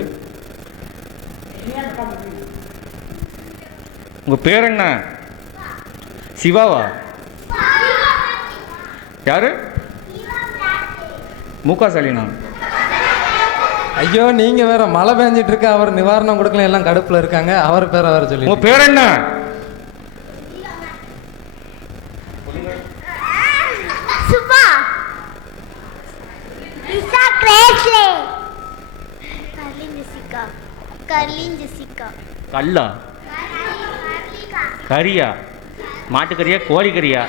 உங்க பேர் என்ன? சிவாவா? யாரு? முக ஸ்டாலினா? ஐயோ நீங்க வேற, மழை பெஞ்சிட்டு இருக்கு, அவர் நிவாரணம் கொடுக்கல, எல்லாம் கடுப்புல இருக்காங்க. அவர் பேரை வேற சொல்லி. உங்க பேர் என்ன? சுபா லிசா கிரேஸ்லே கர்லின் ஜெசிகா. Carlin Jessica. கல்லா? கரியா? மாட்டுக்கறியா கோழிக்கறியா?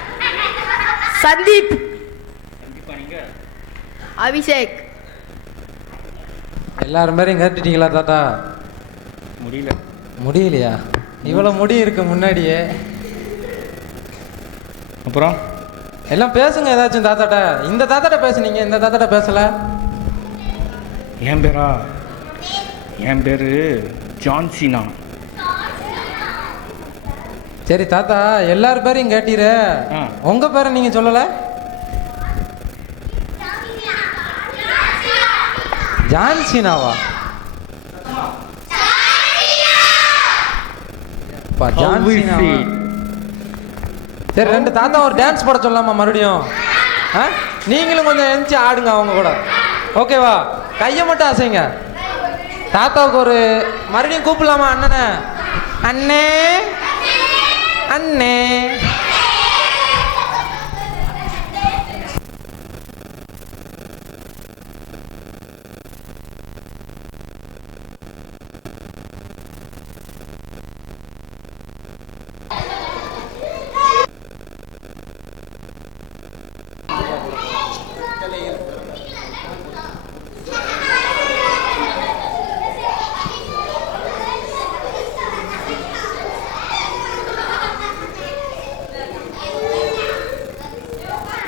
சந்தீப். அபிஷேக். எல்லாரும் பேரையும் கேட்டுட்டீங்களா தாத்தா? முடியல. முடியலையா? இவ்வளவு முடி இருக்கு முன்னாடியே. அப்புறம் எல்லாம் பேசுங்க ஏதாச்சும் தாத்தாட்ட. இந்த தாத்தாட்ட பேசுனீங்க, இந்த தாத்தாட்ட பேசல. என் பேரா? என் பேரு ஜான்சினா. சரி தாத்தா, எல்லார் பேரையும் கேட்டீர, உங்க பேரை நீங்க சொல்லல. ஜான்சினாவா? ஜான்சினாவா? சரி, ரெண்டு தாத்தா ஒரு டான்ஸ் போட சொல்லலாமா மறுபடியும்? நீங்களும் கொஞ்சம் எழுந்துச்சு ஆடுங்க அவங்க கூட, ஓகேவா? கையை மட்டும் அசைங்க. தாத்தாவுக்கு ஒரு மறுபடியும் கூப்பிடலாமா அண்ணனை? அண்ணே அண்ணே.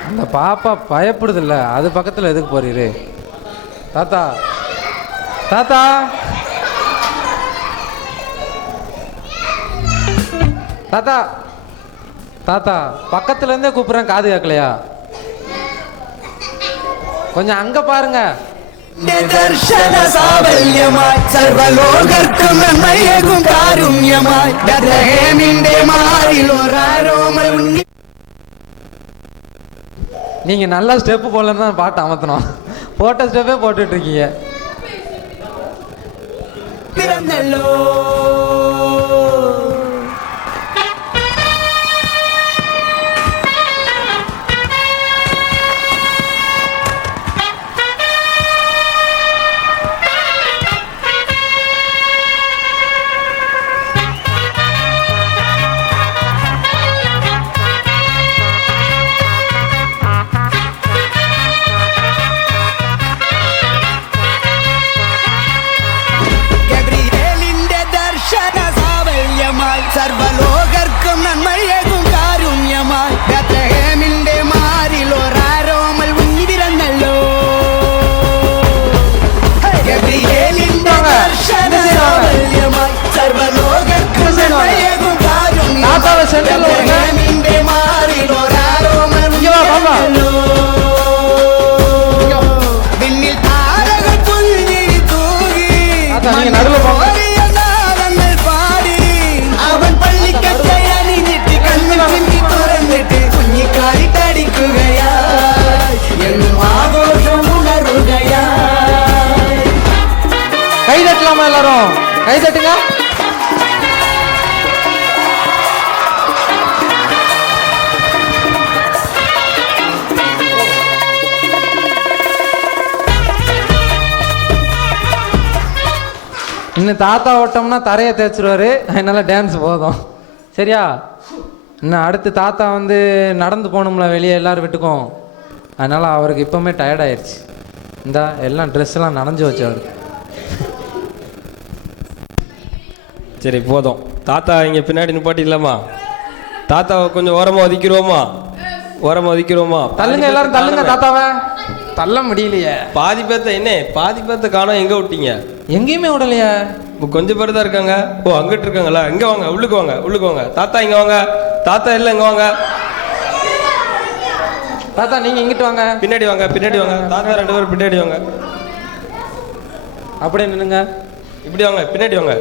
அந்த பாப்பா பயப்படுது இல்லை, அது பக்கத்தில் எதுக்கு போறீரு? தாத்தா தாத்தா தாத்தா தாத்தா பக்கத்துல இருந்தே கூப்பிடுறேன், காது கேட்கலையா? கொஞ்சம் அங்க பாருங்க. ദർശന സാവല്യമായി സർവലോകർക്കും നന്മയേകും കാരുണ്യമായി ബത്ലഹേമിന്റെ മാറിൽ ഒരാരോമൽ ഉണ്ണി. நீங்க நல்லா ஸ்டெப்பு போடலன்னு தான் பாட்டு அமர்த்தணும். போட்ட ஸ்டெப்பே போட்டுட்டு இருக்கீங்க. പിറന്നല്ലോ எல்லாரும் கை தட்டுங்க. இன்னும் தாத்தா ஓட்டம்னா தரையை தேய்ச்சிருவாரு, அதனால டான்ஸ் போதும். சரியா? இன்னும் அடுத்து தாத்தா வந்து நடந்து போகணும்ல வெளியே எல்லாரும் வீட்டுக்கும், அதனால் அவருக்கு இப்போவுமே டயர்டாயிருச்சு. இந்த எல்லாம் ட்ரெஸ்லாம் நனைஞ்சு வச்சு அவருக்கு. சரி போதும். தாத்தா இங்கே பின்னாடி நிப்பாட்டிடலாமா? தாத்தாவை கொஞ்சம் ஓரமாக ஒதுக்கிடுவோமா? ஓரமாக ஒதுக்கிடுவோமா? தள்ளுங்க எல்லாரும் தள்ளுங்க. தாத்தாவை தள்ள முடியலையே. பாதி பேர்த்த காணோம். எங்கே விட்டீங்க? எங்கேயுமே விடலையே. இப்போ கொஞ்சம் பேர் தான் இருக்காங்க. ஓ, அங்கிட்டு இருக்காங்களா? இங்கே வாங்க, உள்ளுக்கு வாங்க, உள்ளுக்கு வாங்க. தாத்தா இங்கே வாங்க. தாத்தா இல்லை, இங்கே வாங்க. தாத்தா நீங்கள் இங்கிட்டு வாங்க. பின்னாடி வாங்க, பின்னாடி வாங்க. தாத்தா 2 பேரும் பின்னாடி வாங்க. அப்படியே நின்னுங்க. இப்படி வாங்க, பின்னாடி வாங்க.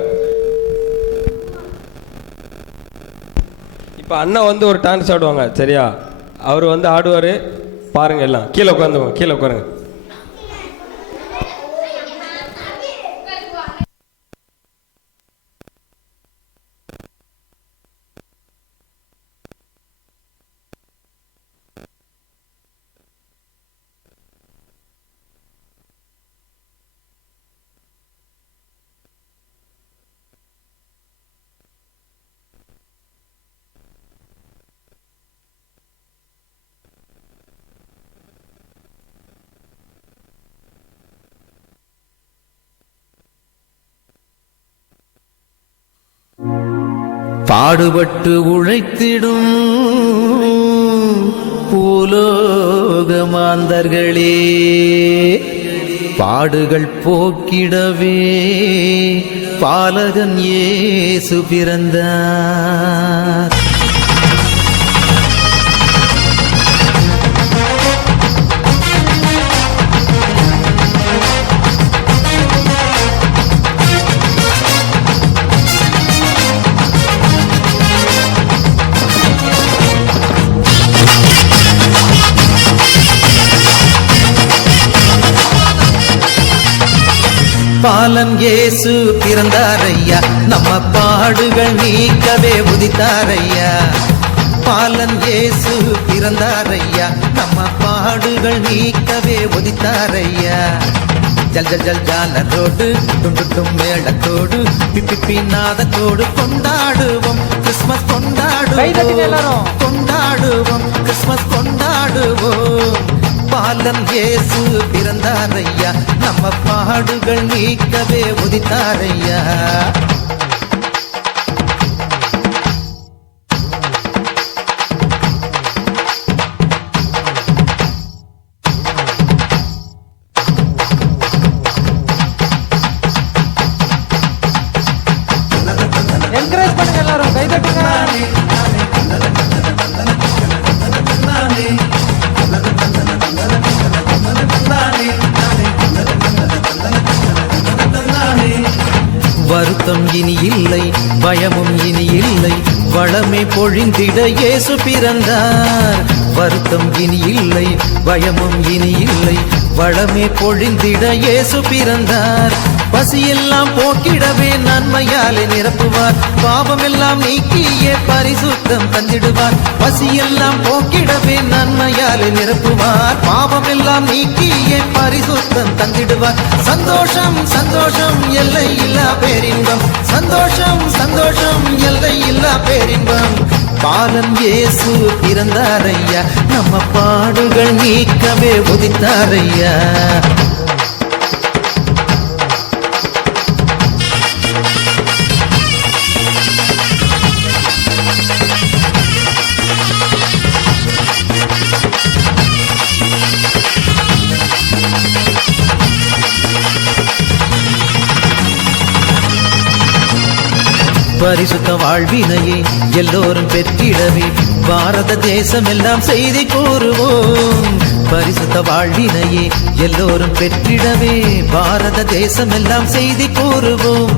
இப்போ அண்ணன் வந்து ஒரு டான்ஸ் ஆடுவாங்க. சரியா? அவர் வந்து ஆடுவார் பாருங்க. எல்லாம் கீழே உட்காந்துங்க, கீழே உட்காருங்க. பாடுபட்டு உழைத்திடும் பூலோக மாந்தர்களே, பாடுகள் போக்கிடவே பாலகன் இயேசு பிறந்தார். பாலன் இயேசு பிறந்தாரையா, நம்ம பாடுகள் நீக்கவே உதித்தாரையா. பாலன் இயேசு பிறந்தாரையா, நம்ம பாடுகள் நீக்கவே உதித்தாரையா. ஜல் ஜல் ஜல் ஜாலரோடு டும் மேளத்தோடு பிப்பி நாதத்தோடு கொண்டாடுவோம் கிறிஸ்மஸ், கொண்டாடுவோம் கொண்டாடுவோம் கிறிஸ்மஸ், கொண்டாடுவோம். பாலன் இயேசு பிறந்தாரையா, நம்ம பாடுகள் நீக்கவே உதித்தாரையா. என்கரேஜ் பண்ணுங்க எல்லாரும், கை தட்டுங்க. வருத்தம் இனி இல்லை, பயமும் இனி இல்லை, வளமே பொழிந்திட இயேசு பிறந்தார். வருத்தம் இனி இல்லை, பயமும் இனி இல்லை, வளமே பொழிந்திட இயேசு பிறந்தார். பசியெல்லாம் போக்கிடவே நன்மையாலே நிரப்புவார், பாவமெல்லாம் நீக்கியே பரிசுத்தம் தந்திடுவார். பசியெல்லாம் போக்கிடவே நன்மையாலே நிரப்புவார், பாவமெல்லாம் நீக்கியே பரிசுத்தம் தந்திடுவார். சந்தோஷம் சந்தோஷம் எல்லை இல்லா பேரின்பம், சந்தோஷம் சந்தோஷம் எல்லை இல்லா பேரின்பம். பாலன் இயேசு பிறந்தாரையா, நம்ம பாடுகள் நீக்கவே உதித்தாரையா. பரிசுத்த வாழ்வினையே எல்லோரும் பெற்றிடவே பாரத தேசம் எல்லாம் செய்தி கூறுவோம். பரிசுத்த வாழ்வினையே எல்லோரும் பெற்றிடவே பாரத தேசம் எல்லாம் செய்தி கூறுவோம்.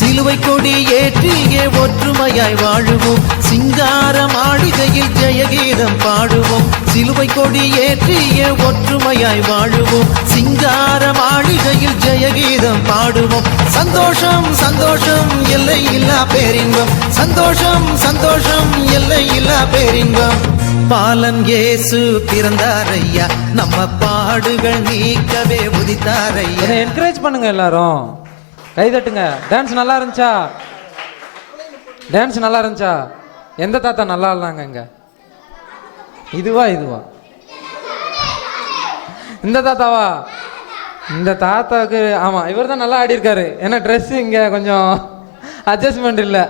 சிலுவை கொடி ஏற்றியே ஒற்றுமையாய் வாழுவோம், சிங்கார மாளிகையில் ஜெயகீதம் பாடுவோம். சிலுவை சிலுவை கொடி ஏற்றிய ஒற்றுமையாய் வாழுவோம். சிங்கார மாளிகையில் ஜெயகீதம் பாடுவோம். சந்தோஷம் சந்தோஷம் எல்லை இல்லா பேரின்பம். சந்தோஷம் சந்தோஷம் எல்லை இல்லா பேரின்பம். பாலன் இயேசு பிறந்தாரையா, நம்ம பாடுகள் நீக்கவே உதித்தாரையா. என்னை என்கரேஜ் பண்ணுங்க எல்லாரும், கை தட்டுங்க. டான்ஸ் நல்லா இருந்துச்சா? டான்ஸ் நல்லா இருந்துச்சா? எந்த தாத்தா நல்லா இல்லைங்க இங்க? இதுவா இந்த தாத்தாவா? இந்த தாத்தாவுக்கு ஆமாம், இவர் தான் நல்லா ஆடி இருக்காரு. ஏன்னா ட்ரெஸ்ஸு இங்கே கொஞ்சம் அட்ஜஸ்ட்மெண்ட் இல்லை.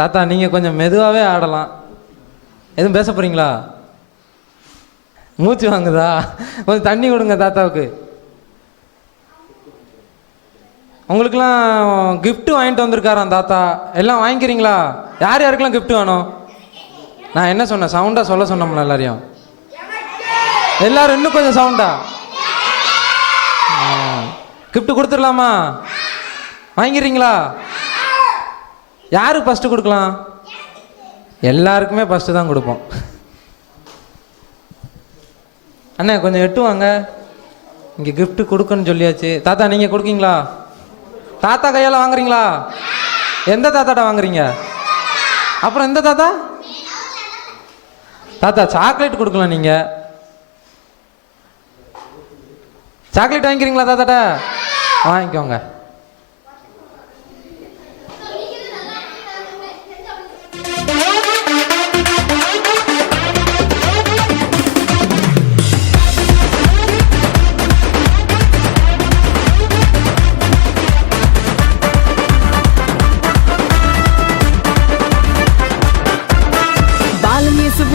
தாத்தா நீங்கள் கொஞ்சம் மெதுவாகவே ஆடலாம். எதுவும் பேச போகிறீங்களா? மூச்சு வாங்குதா? கொஞ்சம் தண்ணி கொடுங்க தாத்தாவுக்கு. உங்களுக்கெல்லாம் கிஃப்ட் வாங்கிட்டு வந்திருக்காராம் தாத்தா. எல்லாம் வாங்கிக்கிறீங்களா? யார் யாருக்கெல்லாம் கிஃப்ட் வேணும்? நான் என்ன சொன்னேன்? சவுண்டாக சொல்ல சொன்னோம்ல எல்லாரையும். எல்லாரும் இன்னும் கொஞ்சம் சவுண்டா கிஃப்ட் கொடுத்துடலாமா? வாங்கிக்கிறீங்களா? யாருக்கு ஃபஸ்ட்டு கொடுக்கலாம்? எல்லாருக்குமே ஃபஸ்ட்டு தான் கொடுப்போம். அண்ணே கொஞ்சம் எட்டுவாங்க, இங்கே கிஃப்ட் கொடுக்கணும்னு சொல்லியாச்சு. தாத்தா நீங்கள் கொடுக்கீங்களா? தாத்தா கையால் வாங்குறீங்களா? எந்த தாத்தாட்ட வாங்குறீங்க? அப்புறம் எந்த தாத்தா? தாத்தா சாக்லேட் கொடுக்கலாம். நீங்கள் சாக்லேட் வாங்கிக்கிறீங்களா தாத்தாட்ட? வாங்கிக்கோங்க.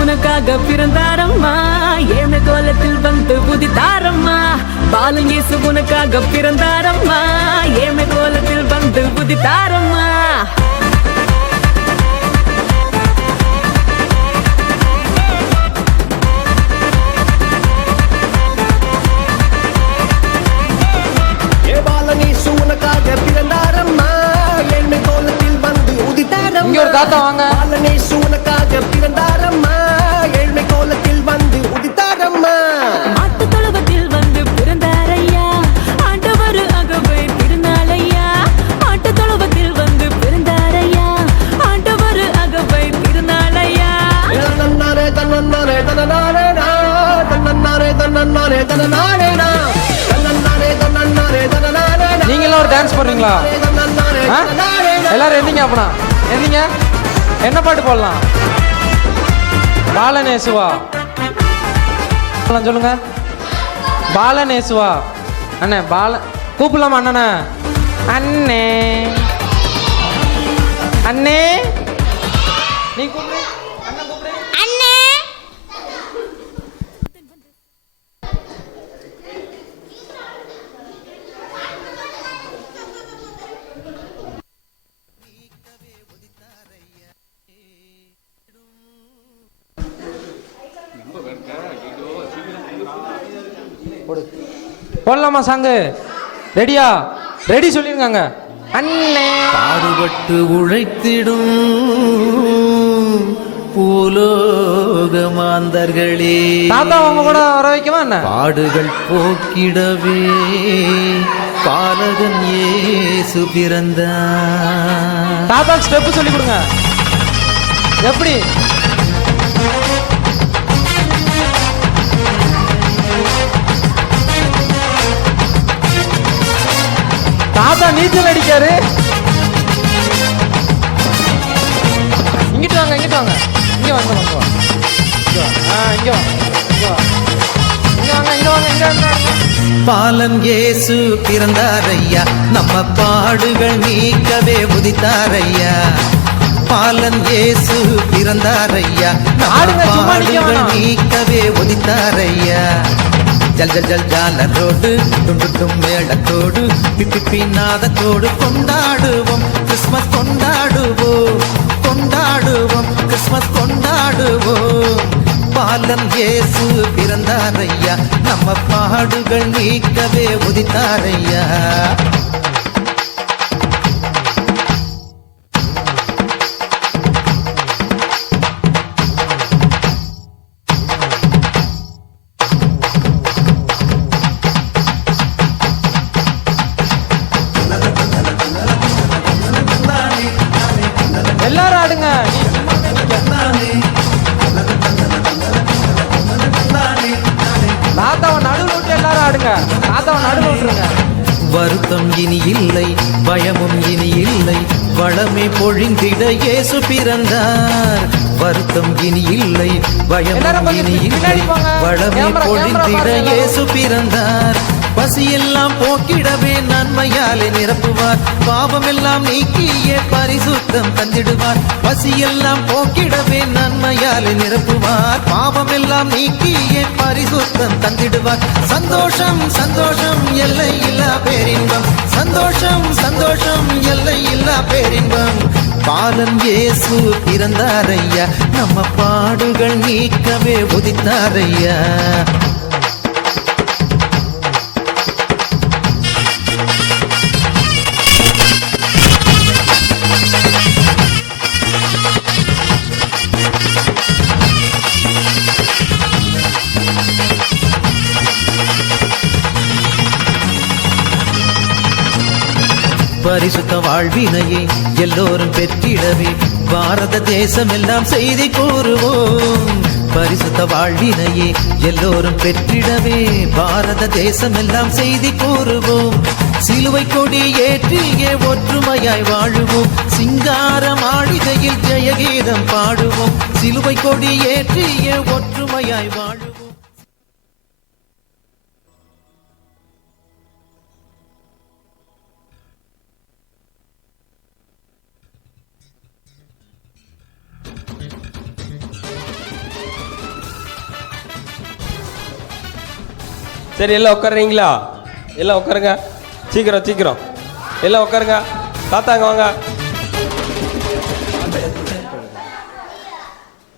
உனக்காக பிறந்தாரம்மா, ஏழை கோலத்தில் வந்து புதித்தாரம்மா. பாலன் இயேசு உனக்காக பிறந்தாரம்மா, ஏழை கோலத்தில் வந்து புதித்தாரம்மா. பாலன் இயேசு உனக்காக பிறந்தாரம்மா, ஏழை கோலத்தில் வந்து உதித்தாரம்மா. இங்க ஒரு தாத்தா வாங்க. பாலன் இயேசு உனக்காக பிறந்தாரம்மா, ஏழை கோலத்தில் வந்து உதித்தாரம்மா. ஆட்டு தொழுவத்தில் வந்து பிறந்தாரையா, ஆண்டவர் அகவை திருநாளையா. ஆட்டு தொழுவத்தில் வந்து பிறந்தாரையா, ஆண்டவர் அகவை திருநாளையா. தன்னன்னாரே தன்னன்னாரே தன்னனாரே நா, தன்னன்னாரே தன்னன்னாரே தன்னனாரே நா, தன்னன்னாரே தன்னன்னாரே தன்னனாரே நா. நீங்களும் ஒரு டான்ஸ் பண்ணுறீங்களா? எல்லாரும் எந்திங்க. அப்பனா எந்திங்க. என்ன பாட்டு போடலாம்? பாலனேசுவா சொல்லுங்க. பாலனேசுவா. அண்ணே பால கூப்பிடலாமா? அண்ணனே அண்ணே அண்ணே நீ கூப்பிடு. அண்ணன் கூப்பிடு. அண்ணே போடலாமா சாங்கு? ரெடியா? ரெடி சொல்லிருக்காங்க. அண்ணே பாடுபட்டு உழைத்திடும் பூலோக மாந்தர்களே, தாத்தா உங்க கூட வர வைக்கவா? என்ன பாடுகள் போக்கிடவே பாலகன் இயேசு பிறந்தார். தாத்தா ஸ்டெப் சொல்லி கொடுங்க. எப்படி? தாத்தா நீச்சல் அடிக்காரு. இங்கிட்டு வாங்க, இங்கிட்டு வாங்க, இங்க வாங்க, இங்க வாங்க, இங்க வாங்க, இங்க வாங்க, இங்க வாங்க, இங்க வாங்க. பாலன் இயேசு பிறந்தாரையா, நம்ம பாடுகள் நீக்கவே உதித்தாரையா. பாலன் இயேசு பிறந்தாரையா, நம்ம பாடுகள் நீக்கவே உதித்தாரையா. ஜல் ஜல் ஜல் ஜாலரோடு டும் டும் மேளத்தோடு பிப்பி நாதத்தோடு கொண்டாடுவோம் கிறிஸ்மஸ், கொண்டாடுவோம் கொண்டாடுவோம் கிறிஸ்மஸ், கொண்டாடுவோம். பாலன் இயேசு பிறந்தாரையா, நம்ம பாடுகள் நீக்கவே உதித்தாரையா. வருத்தம் இனி இல்லை, பயமும் இனி இல்லை, வளமே பொழிந்திட இயேசு பிறந்தார். வருத்தம் இனி இல்லை, பயமும் இனி இல்லை, வளமே பொழிந்திட இயேசு பிறந்தார். பசியெல்லாம் போக்கிடவே நன்மையாலே நிரப்புவார், பாவமெல்லாம் நீக்கியே பரிசுத்தம் தந்திடுவார். பசியெல்லாம் போக்கிடவே நன்மையாலே நிரப்புவார், பாவமெல்லாம் நீக்கியே பரிசுத்தம் தந்திடுவார். சந்தோஷம் சந்தோஷம் எல்லை இல்லா பேரின்பம், சந்தோஷம் சந்தோஷம் எல்லை இல்லா பேரின்பம். பாலன் இயேசு பிறந்தாரையா, நம்ம பாடுகள் நீக்கவே உதித்தாரையா. பரிசுத்த வாழ்வினையே எல்லோரும் பெற்றிடவே பாரத தேசம் எல்லாம் செய்தி கூறுவோம். பரிசுத்த வாழ்வினையே எல்லோரும் பெற்றிடவே பாரத தேசம் எல்லாம் செய்தி கூறுவோம். சிலுவை கொடி ஏற்றியே ஒற்றுமையாய் வாழுவோம், சிங்கார மாளிகையில் ஜெயகீதம் பாடுவோம். சிலுவை கொடி ஏற்றியே ஒற்றுமையாய் வாழுவோம். சரி, எல்லாம் உட்காருறீங்களா? எல்லாம் உட்காருங்க, சீக்கிரம் சீக்கிரம் எல்லாம் உட்காருங்க. தாத்தாங்க வாங்க,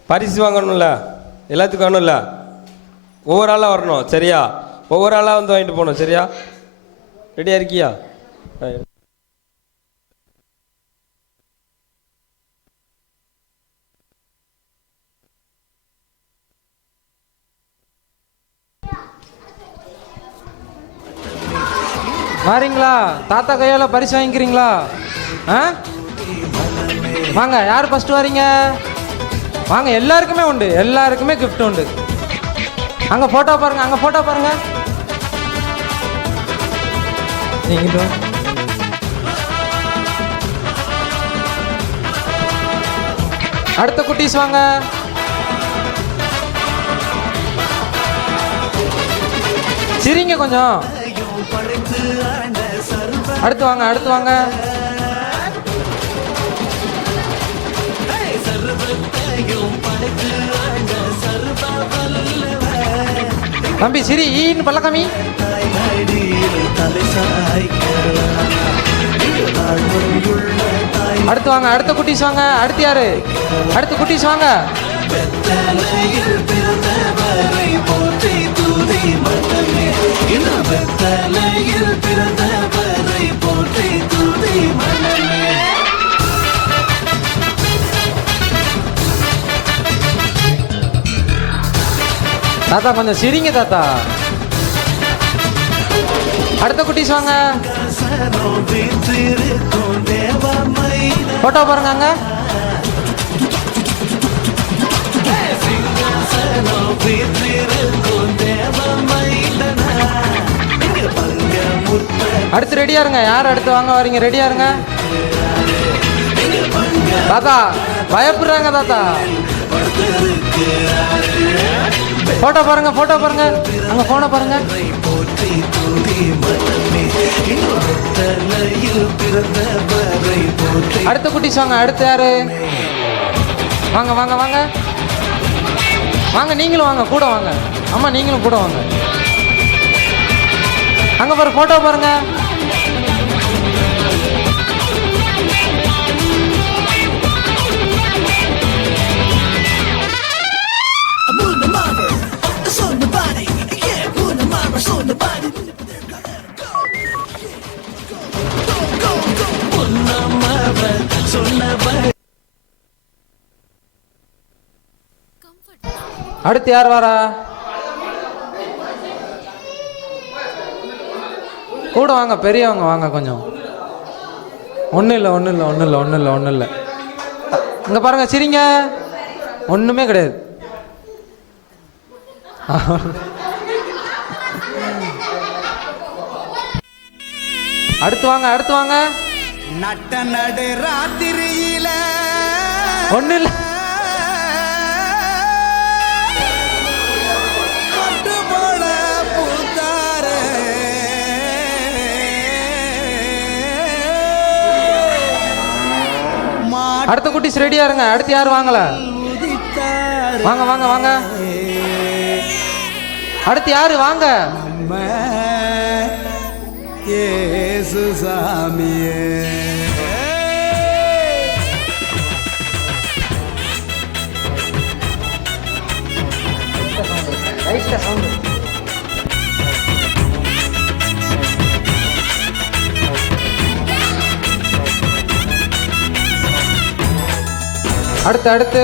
பரிசு வாங்கணும்ல, எல்லாத்துக்கும் வேணும்ல, ஒவ்வொரு ஆளாக வரணும் சரியா? ஒவ்வொரு ஆளாக வந்து வாங்கிட்டு போகணும் சரியா? ரெடியாக இருக்கியா? வாரீங்களா? தாத்தா கையால் பரிசு வாங்கிக்கிறீங்களா? ஆ வாங்க, யார் ஃபஸ்ட்டு வரீங்க? வாங்க, எல்லாருக்குமே உண்டு, எல்லாருக்குமே கிஃப்ட் உண்டு. அங்கே ஃபோட்டோ பாருங்க, அங்கே ஃபோட்டோ பாருங்க. நீங்கள் அடுத்த குட்டீஸ் வாங்க. சிரிங்க கொஞ்சம். அடுத்து வாங்க, அடுத்து வாங்க. தம்பி சிரி, ஈன்னு பல்லக்காமி. அடுத்து வாங்க, அடுத்த குட்டீஸ் வாங்க. அடுத்து யாரு? அடுத்த குட்டீஸ் வாங்க. தாத்தா கொஞ்சம் சிரிங்க தாத்தா. அடுத்த குட்டீஸ் வாங்க. போட்டோ பாருங்க அங்க. அடுத்து ரெடியா இருங்க. யார் அடுத்து வாங்க வரீங்க? ரெடியா இருங்க தாத்தா. பயப்படுறாங்க தாத்தா. போட்டோ பாருங்க, போட்டோ பாருங்க. அங்க போன பாருங்க. அடுத்த குட்டீஸ் வாங்க. அடுத்து யாரு? வாங்க வாங்க வாங்க வாங்க. நீங்களும் வாங்க, கூட வாங்க. அம்மா நீங்களும் கூட வாங்க. அங்க பாரு, போட்டோ பாருங்க. அடுத்து யார் வாரா? கூட வாங்க, பெரியவங்க வாங்க கொஞ்சம். ஒன்றும் இல்லை, ஒன்றும் இல்லை, ஒன்றும் இல்லை, ஒன்றும் இல்லை, ஒன்றும் இல்லை. இங்கே பாருங்க, சிரிங்க. ஒன்றுமே கிடையாது. அடுத்து வாங்க, அடுத்து வாங்க. நட்ட நடு ராத்திரியில ஒன்றும் இல்லை. கொட்டு போல பூத்தாரே அடுத்த குட்டிஸ் ரெடியா இருங்க. அடுத்து யாரும் வாங்கல? வாங்க வாங்க வாங்க. அடுத்து யாரு வாங்க? இயேசு சாமியே அடுத்து அடுத்து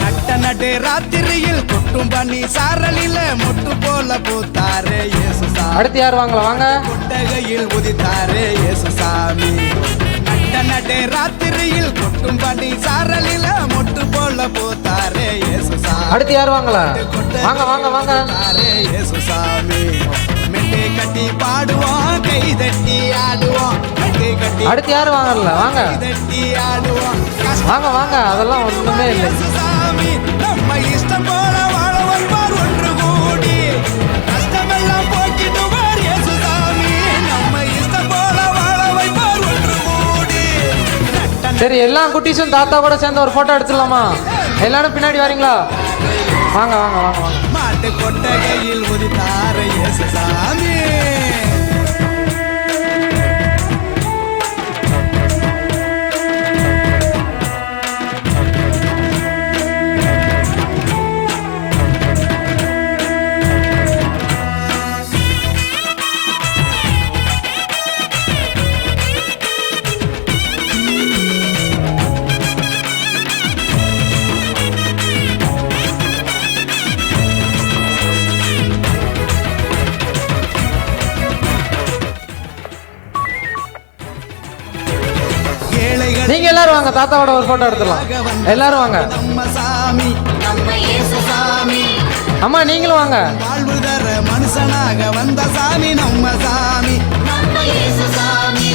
நட்ட நடு ராத்திரியில் கொட்டும் பண்ணி சாரலில முட்டு போல பூத்தாரே இயேசு சாமி. அடுத்து யார் வாங்கல? வாங்க. கொட்டகையில் உதித்தாரே இயேசு சாமி. நட்ட நடு ராத்திரியில் கொட்டும் பண்ணி சாரலில முட்டு போல பூத்தாரே இயேசு சாமி. அடுத்து யார் வாங்கல? வாங்க வாங்க வாங்க. இயேசு சாமி. மெட்டை கட்டி பாடுவோம், கை தட்டி ஆடுவோம். மெட்டை கட்டி அடுத்து யார் வாங்கல? வாங்க தட்டி ஆடுவோம். வாங்க வாங்க. அதெல்லாம் ஒண்ணுமே இல்லை. சாமி நம்ம இஷ்டம் போல வாழ வருவார் ஒன்று கூடி. கஷ்டமெல்லாம் போக்கிடுவார் இயேசு சாமி. நம்ம இஷ்டம் போல வாழ வைப்பார் ஒன்று கூடி. சரி, எல்லா குட்டீஸும் தாத்தா கூட சேர்ந்து ஒரு போட்டோ எடுத்துடலாமா? எல்லாரும் பின்னாடி வரீங்களா? வாங்க வாங்க வாங்க வாங்க. மாட்டு கொட்டகையில் உதித்தார இயேசு சாமி. நீங்க எல்லாரும் வாங்க, தாத்தாவோட ஒரு போட்டோ எடுத்துடலாம். எல்லாரும் வாங்க. நம்ம சாமி, நம்ம இயேசு சாமி. அம்மா நீங்களும் வாங்க. வாழ்வு தர மனுஷனாக வந்த சாமி நம்ம சாமி, நம்ம இயேசு சாமி.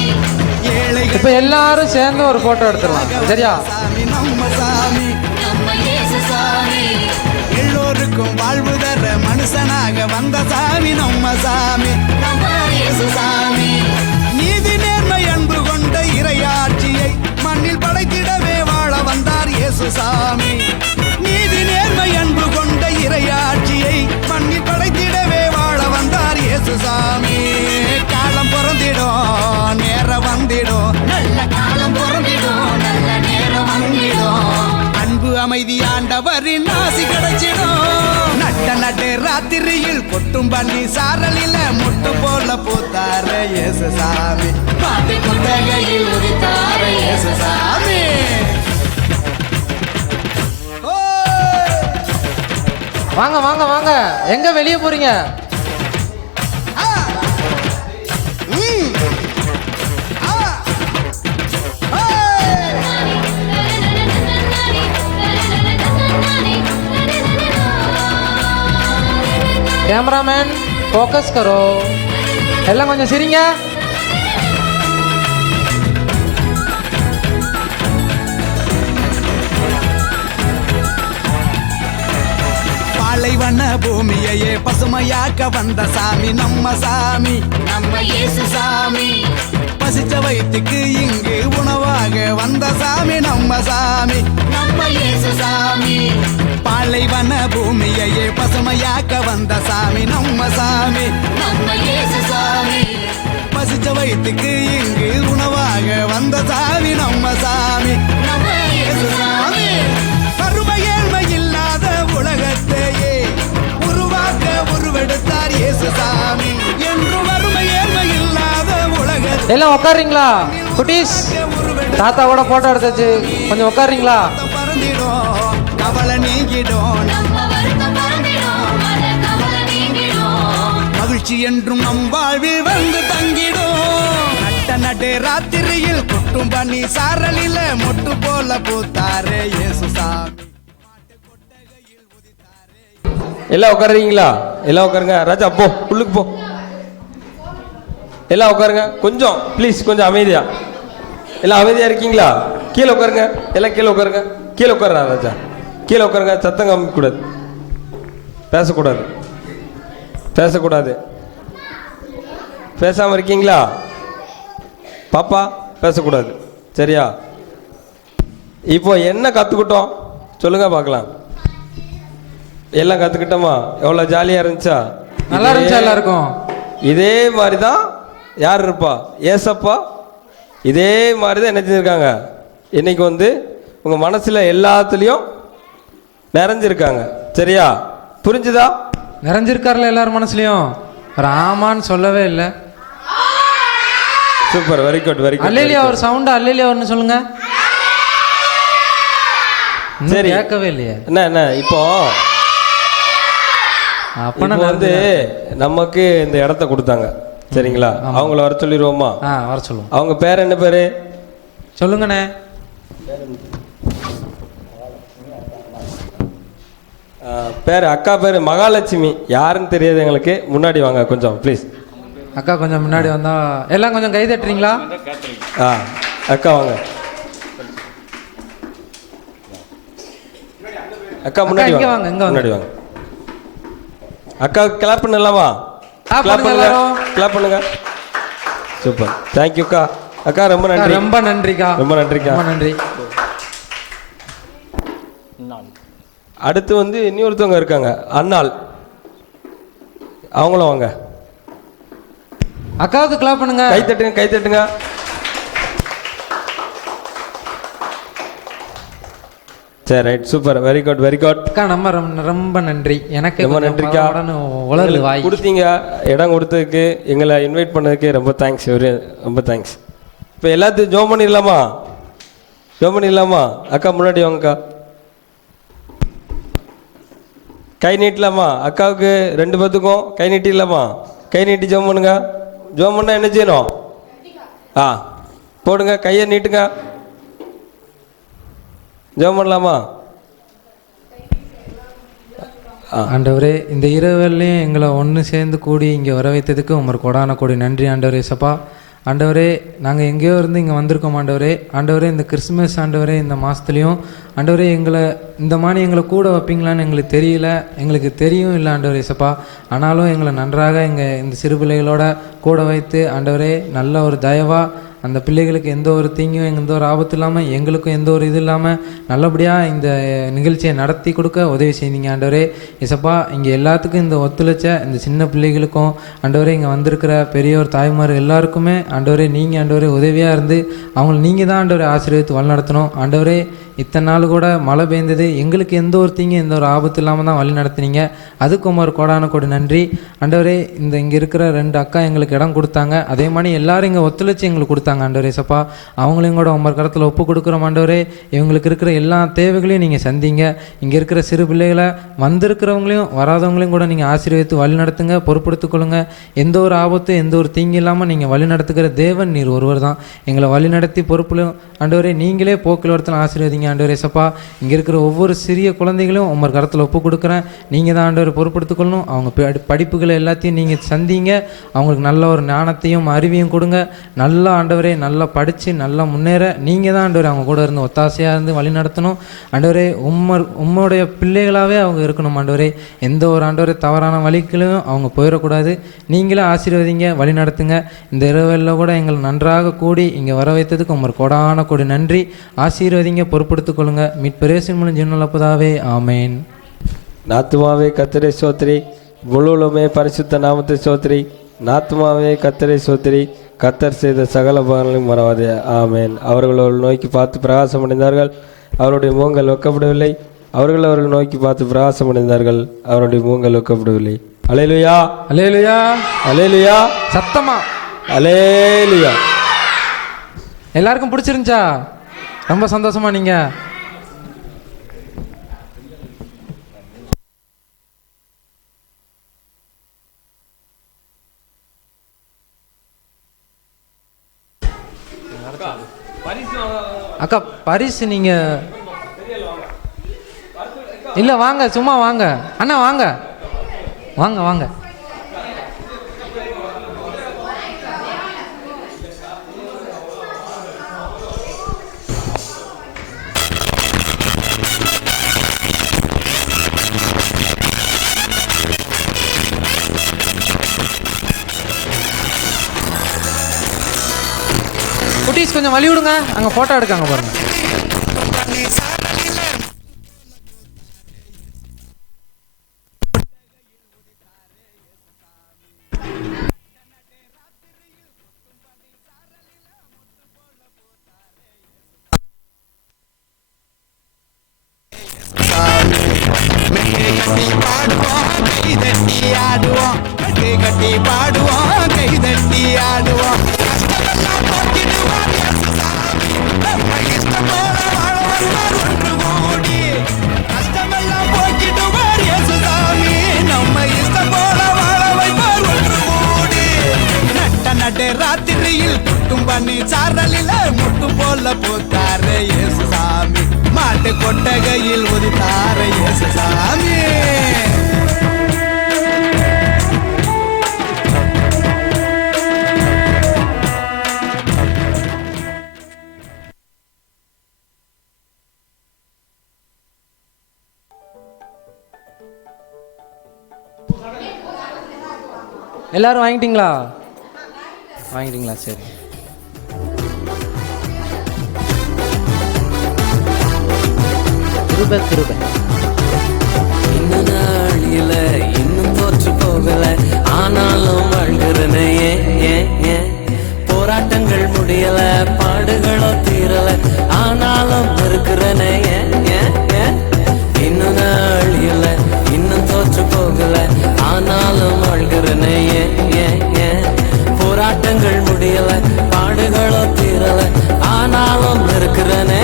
ஏழைகள் இப்ப எல்லாரும் சேர்ந்து ஒரு போட்டோ எடுத்துடலாம். சரியா? சாமி நம்ம சாமி, நம்ம இயேசு சாமி. எல்லோருக்கும் வாழ்வு தர மனுஷனாக வந்த சாமி நம்ம சாமி, நம்ம இயேசு சாமி. நீதி நேர்மை அன்பு கொண்ட இறையாட்சியை மண்ணில் படைத்திடவே வாழ வந்தார் இயேசு சாமி. நீதி நேர்மை அன்பு கொண்ட இறையாட்சியை மண்ணில் படைத்திடவே வாழ வந்தார் இயேசு சாமி. காலம் பிறந்திடும், நேரம் வந்திடும், நல்ல காலம் பிறந்திடும், நல்ல நேரம் வந்திடும். அன்பு அமைதி ஆண்டவரின் ஆசி கிடைச்சிடும். நட்ட நட்டு ராத்திரியில் கொட்டும் பண்ணி சாரலில முட்டு போல பூத்தார இயேசு சாமி. பாட்டு கொட்டகையில் உதித்தார இயேசு சாமி. வாங்க வாங்க வாங்க. எங்க வெளியே போறீங்க? கேமராமேன் ஃபோக்கஸ் கரோ. எல்லாம் கொஞ்சம் சிரிங்க. பாலைவன பூமியையே பசுமையாக்க வந்த சாமி நம்ம சாமி, நம்ம இயேசு சாமி. பசிச்ச வயிற்றுக்கு இங்கு உணவாக வந்த சாமி நம்ம சாமி, நம்ம இயேசு சாமி. பாலைவன பூமியையே பசுமையாக்க வந்த சாமி நம்ம சாமி, நம்ம இயேசு சாமி. பசிச்ச வயிற்றுக்கு இங்கு உணவாக வந்த சாமி நம்ம சாமி, நம்ம இயேசு சாமி. கருமை ஏழ்மை இல்லாத உலகத்தையே உருவாக்க உருவெடுத்தார் இயேசு சாமி. என்று வறுமை ஏழ்மை இல்லாத உலகத்தை எல்லாம் உட்காருங்களா? குட்டீஸ் தாத்தாவோட போட்டோ எடுத்தாச்சு, கொஞ்சம் உட்காருங்களா? பறந்திடும், கவலை நீங்கிடும், மகிழ்ச்சி என்றும் நம் வாழ்வில் வந்து தங்கிடும். நட்ட நடு ராத்திரியில் கொட்டும் பண்ணி சாரலில மொட்டு போல பூத்தாரே இயேசு சாமி. எல்லாம் உட்காருறீங்களா? எல்லாம் உட்காருங்க. ராஜா போ, உள்ளுக்கு போ. எல்லாம் உட்காருங்க. கொஞ்சம் ப்ளீஸ் கொஞ்சம் அமைதியா. எல்லாம் அமைதியா இருக்கீங்களா? கீழே உட்காருங்க. எல்லாம் கீழே உட்காருங்க. கீழே உட்காருறா ராஜா. கீழே உட்காருங்க. சத்தம் காமிக்கக்கூடாது, பேசக்கூடாது, பேசக்கூடாது. பேசாமல் இருக்கீங்களா பாப்பா? பேசக்கூடாது, சரியா? இப்போ என்ன கற்றுக்கிட்டோம் சொல்லுங்க பார்க்கலாம். எல்லாம் கற்றுக்கிட்டோமா? எவ்வளோ ஜாலியாக இருந்துச்சா? நல்லா இருந்துச்சா எல்லாருக்கும்? இதே மாதிரி தான் யார் இருப்பா? ஏசப்பா இதே மாதிரி தான் என்ன செஞ்சுருக்காங்க, இன்னைக்கு வந்து உங்கள் மனசில் எல்லாத்துலேயும் நிறைஞ்சிருக்காங்க, சரியா? புரிஞ்சுதா? நிறைஞ்சிருக்காருல எல்லார் மனசுலையும். ராமான்னு சொல்லவே இல்லை. Super, very good, very good. Hallelujah ஒரு சவுண்டா, அல்லேலியா ஒன்று சொல்லுங்க. சரி, கேட்கவே இல்லையே. என்ன இப்போ அப்பனா வந்து நமக்கு இந்த இடத்த கொடுத்தாங்க, சரிங்களா? அவங்கள வர சொல்லிடுவோமா? வர சொல்லுவோம். அவங்க பேர் என்ன பேரு சொல்லுங்கண்ணே. பேர் அக்கா பேர் மகாலட்சுமி. யாருன்னு தெரியாது எங்களுக்கு. முன்னாடி வாங்க கொஞ்சம் ப்ளீஸ். அக்கா கொஞ்சம் முன்னாடி வந்தா எல்லாம் கொஞ்சம் கை தட்டுறீங்களா? அக்கா வாங்க. அக்கா முன்னாடி வாங்க, முன்னாடி வாங்க. அக்கா கிளாப் பண்ணலாமா? கிளாப் பண்ணுங்க, கிளாப் பண்ணுங்க. சூப்பர், தேங்க்யூக்கா. அக்கா ரொம்ப நன்றி. ரொம்ப நன்றிக்கா. ரொம்ப நன்றிக்கா. ரொம்ப நன்றி. அடுத்து வந்து இன்னொருத்தவங்க இருக்காங்க, அண்ணாள். அவங்களும் வாங்க. அக்காவுக்கு கிளாப் பண்ணுங்க. கை தட்டுங்க, கை தட்டுங்க. சரி, right, super, very good, very good. அக்கா நம்ம ரொம்ப நன்றி. எனக்கு ரொம்ப நன்றிக்கா. உலர்ந்து வாய் கொடுத்தீங்க, இடம் கொடுத்ததுக்கு, எங்களை இன்வைட் பண்ணதுக்கு ரொம்ப தேங்க்ஸ். ரொம்ப தேங்க்ஸ். இப்போ எல்லாத்தையும் ஜோம் பண்ணிடலாமா? ஜோம் பண்ணிடலாமா? அக்கா முன்னாடி வாங்கக்கா. கை நீட்டலாமா? அக்காவுக்கு 2 பேத்துக்கும் கை நீட்டிடலாமா? கை நீட்டி ஜோம் பண்ணுங்க. ஜோம் பண்ணால் என்ன செய்யணும்? போடுங்க, கையை நீட்டுங்க. ஜெபம் பண்ணலாமா? ஆண்டவரே, இந்த இரவுலையும் எங்களை ஒன்று சேர்ந்து கூடி இங்கே வர வைத்ததுக்கு உங்களுக்கு கொடான கோடி நன்றி ஆண்டவரே. சப்பா ஆண்டவரே, நாங்கள் எங்கேயோ இருந்து இங்கே வந்திருக்கோம் ஆண்டவரே. ஆண்டவரே, இந்த கிறிஸ்மஸ் ஆண்டவரே இந்த மாதத்துலேயும் ஆண்டவரே எங்களை இந்த மாதிரி எங்களை கூட வைப்பீங்களான்னு எங்களுக்கு தெரியல, எங்களுக்கு தெரியும் இல்லை ஆண்டவரே சப்பா. ஆனாலும் எங்களை நன்றாக இந்த சிறு பிள்ளைகளோட கூட வைத்து ஆண்டவரே நல்ல ஒரு தயவாக அந்த பிள்ளைகளுக்கு எந்த ஒரு தீங்கும் எந்த ஒரு ஆபத்து இல்லாமல் எங்களுக்கும் எந்த ஒரு இது இல்லாமல் நல்லபடியாக இந்த நிகழ்ச்சியை நடத்தி கொடுக்க உதவி செய்தீங்க ஆண்டவரே. இசப்பா இங்கே எல்லாத்துக்கும் இந்த ஒத்துழைச்ச இந்த சின்ன பிள்ளைகளுக்கும் ஆண்டவரே, இங்கே வந்திருக்கிற பெரியோர் தாய்மார் எல்லாருக்குமே ஆண்டவரே நீங்கள் ஆண்டவரே உதவியாக இருந்து அவங்கள நீங்கள் தான் ஆண்டவரே ஆசீர்வதித்து வழிநடத்தணும் ஆண்டவரே. இத்தனை நாள் கூட மழை பெய்ந்தது, எங்களுக்கு எந்த ஒரு தீங்கும் எந்த ஒரு ஆபத்து இல்லாமல் தான் வழி நடத்தினீங்க. அதுக்கும் ஒரு கோடான கோடி நன்றி ஆண்டவரே. இங்கே இருக்கிற 2 அக்கா எங்களுக்கு இடம் கொடுத்தாங்க, அதே மாதிரி எல்லாரும் இங்கே ஒத்துழைச்சி எங்களுக்கு கொடுத்தாங்க ஆண்டவரே சப்பா. அவங்களையும் கூட உங்கள் கரத்தில் ஒப்பு கொடுக்குறோம் ஆண்டவரே. இவங்களுக்கு இருக்கிற எல்லா தேவைகளையும் நீங்கள் சந்திங்க. இங்கே இருக்கிற சிறு பிள்ளைகளை வந்திருக்கிறவங்களையும் வராதவங்களையும் கூட நீங்கள் ஆசீர்வதித்து வழி நடத்துங்க, பொறுப்படுத்திக் எந்த ஒரு ஆபத்து எந்த ஒரு தீங்கு இல்லாமல் நீங்கள் வழி நடத்துகிற தேவன் நீர் ஒருவர் தான். எங்களை வழி நடத்தி பொறுப்புலையும் ஆண்டவரே நீங்களே போக்கில் ஒருத்தன ஆசீர்வதிங்க ஆண்டவரே சப்பா. இங்கே இருக்கிற ஒவ்வொரு சிறிய குழந்தைகளையும் உங்கள் கரத்தில் ஒப்பு கொடுக்குறேன். நீங்கள் தான் ஆண்டவரை பொறுப்படுத்திக்கொள்ளணும். அவங்க படிப்புகளை எல்லாத்தையும் நீங்கள் சந்திங்க. அவங்களுக்கு நல்ல ஒரு ஞானத்தையும் அறிவையும் கொடுங்க. நல்ல ஆண்டவரே நல்லா படித்து நல்லா முன்னேற நீங்கள் தான் ஆண்டவரே அவங்க கூட இருந்து ஒத்தாசையாக இருந்து வழி நடத்தணும் ஆண்டவரே. உம்முடைய பிள்ளைகளாகவே அவங்க இருக்கணும் ஆண்டவரே. எந்த ஒரு ஆண்டவரே தவறான வழிகளையும் அவங்க போயிடக்கூடாது. நீங்களே ஆசீர்வதிங்க, வழி நடத்துங்க. இந்த இரவெல்லாம் கூட எங்களை நன்றாக கூடி இங்கே வர வைத்ததுக்கு உங்களுக்கு கொடான கொடி நன்றி. ஆசீர்வதிங்க, பொறுப்படுத்திக் கொள்ளுங்க. மீட்பரேசின் மூலம் ஜீவனப்பதாவே ஆமேன். நாத்துமாவே கர்த்தரை ஸ்தோத்திரி, முழுவலுமே பரிசுத்த நாமத்தை ஸ்தோத்திரி. நாத்துமாவே கர்த்தரை ஸ்தோத்திரி, கர்த்தர் செய்த சகல பலன்களையும் மறவாதே ஆமேன். அவர்கள் நோக்கி பார்த்து பிரகாசம் அடைந்தார்கள், அவருடைய முகங்கள் வெட்கப்படவில்லை. அவர்கள் நோக்கி பார்த்து பிரகாசம் அடைந்தார்கள், அவருடைய முகங்கள் வெட்கப்படவில்லை. அல்லேலூயா, அல்லேலூயா, அல்லேலூயா. சத்தமா அல்லேலூயா. எல்லாருக்கும் பிடிச்சிருந்துச்சா? ரொம்ப சந்தோஷமா நீங்க அக்கா பரிசு நீங்க இல்ல வாங்க, சும்மா வாங்க அண்ணா, வாங்க வாங்க வாங்க. ப்ளீஸ் கொஞ்சம் வழி விடுங்க, அங்கே ஃபோட்டோ எடுக்காங்க பாருங்க. கட்டி பாடுவோம், கை தட்டி ஆடுவோம். கஷ்டமெல்லாம் போக்கிடுவார் இயேசுசாமி, நம்ம இஷ்டம் போல வாழ வைப்பார் ஒன்று கூடி. நட்ட நடு ராத்திரியில் குட்டும் பண்ணி சாரலில முட்டும் போல போத்தாரு இயேசுசாமி, மாட்டு கொட்டகையில் உதித்தாரு இயேசுசாமி. எல்லாரும் வாங்கிட்டீங்களா? வாங்கிட்டீங்களா? சரி. கிருபை கிருபை. இன்னும் நாளில இன்னும் தோற்று போகல, ஆனாலும் வாழ்கிறனே. போராட்டங்கள் முடியல, பாடுகளோ தீரல, ஆனாலும் இருக்கிறனே. இன்னும் நாளில இன்னும் தோற்று போகல, ஆனாலும் வாழ்கிறனே. போராட்டங்கள் முடியல, பாடுகளோ தீரல, ஆனாலும் இருக்கிறனே.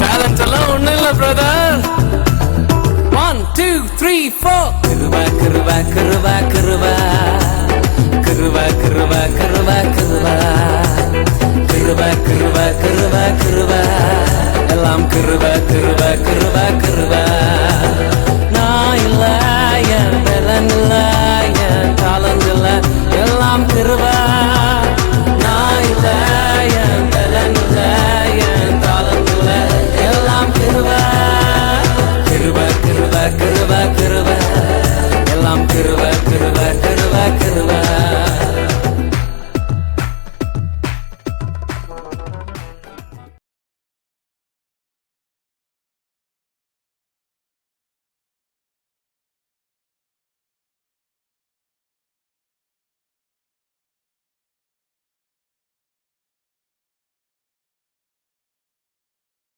டேலண்ட் எல்லாம் ஒண்ணும் இல்ல பிரதர். 1 2 3 4. கிருபா கிருபா கிருபா கிருபா கிருபா கிருபா கிருபா கிருபா கிருபா கிருபா கிருபா கிருபா எல்லாம் கிருபா கிருபா கிருபா கிருபா.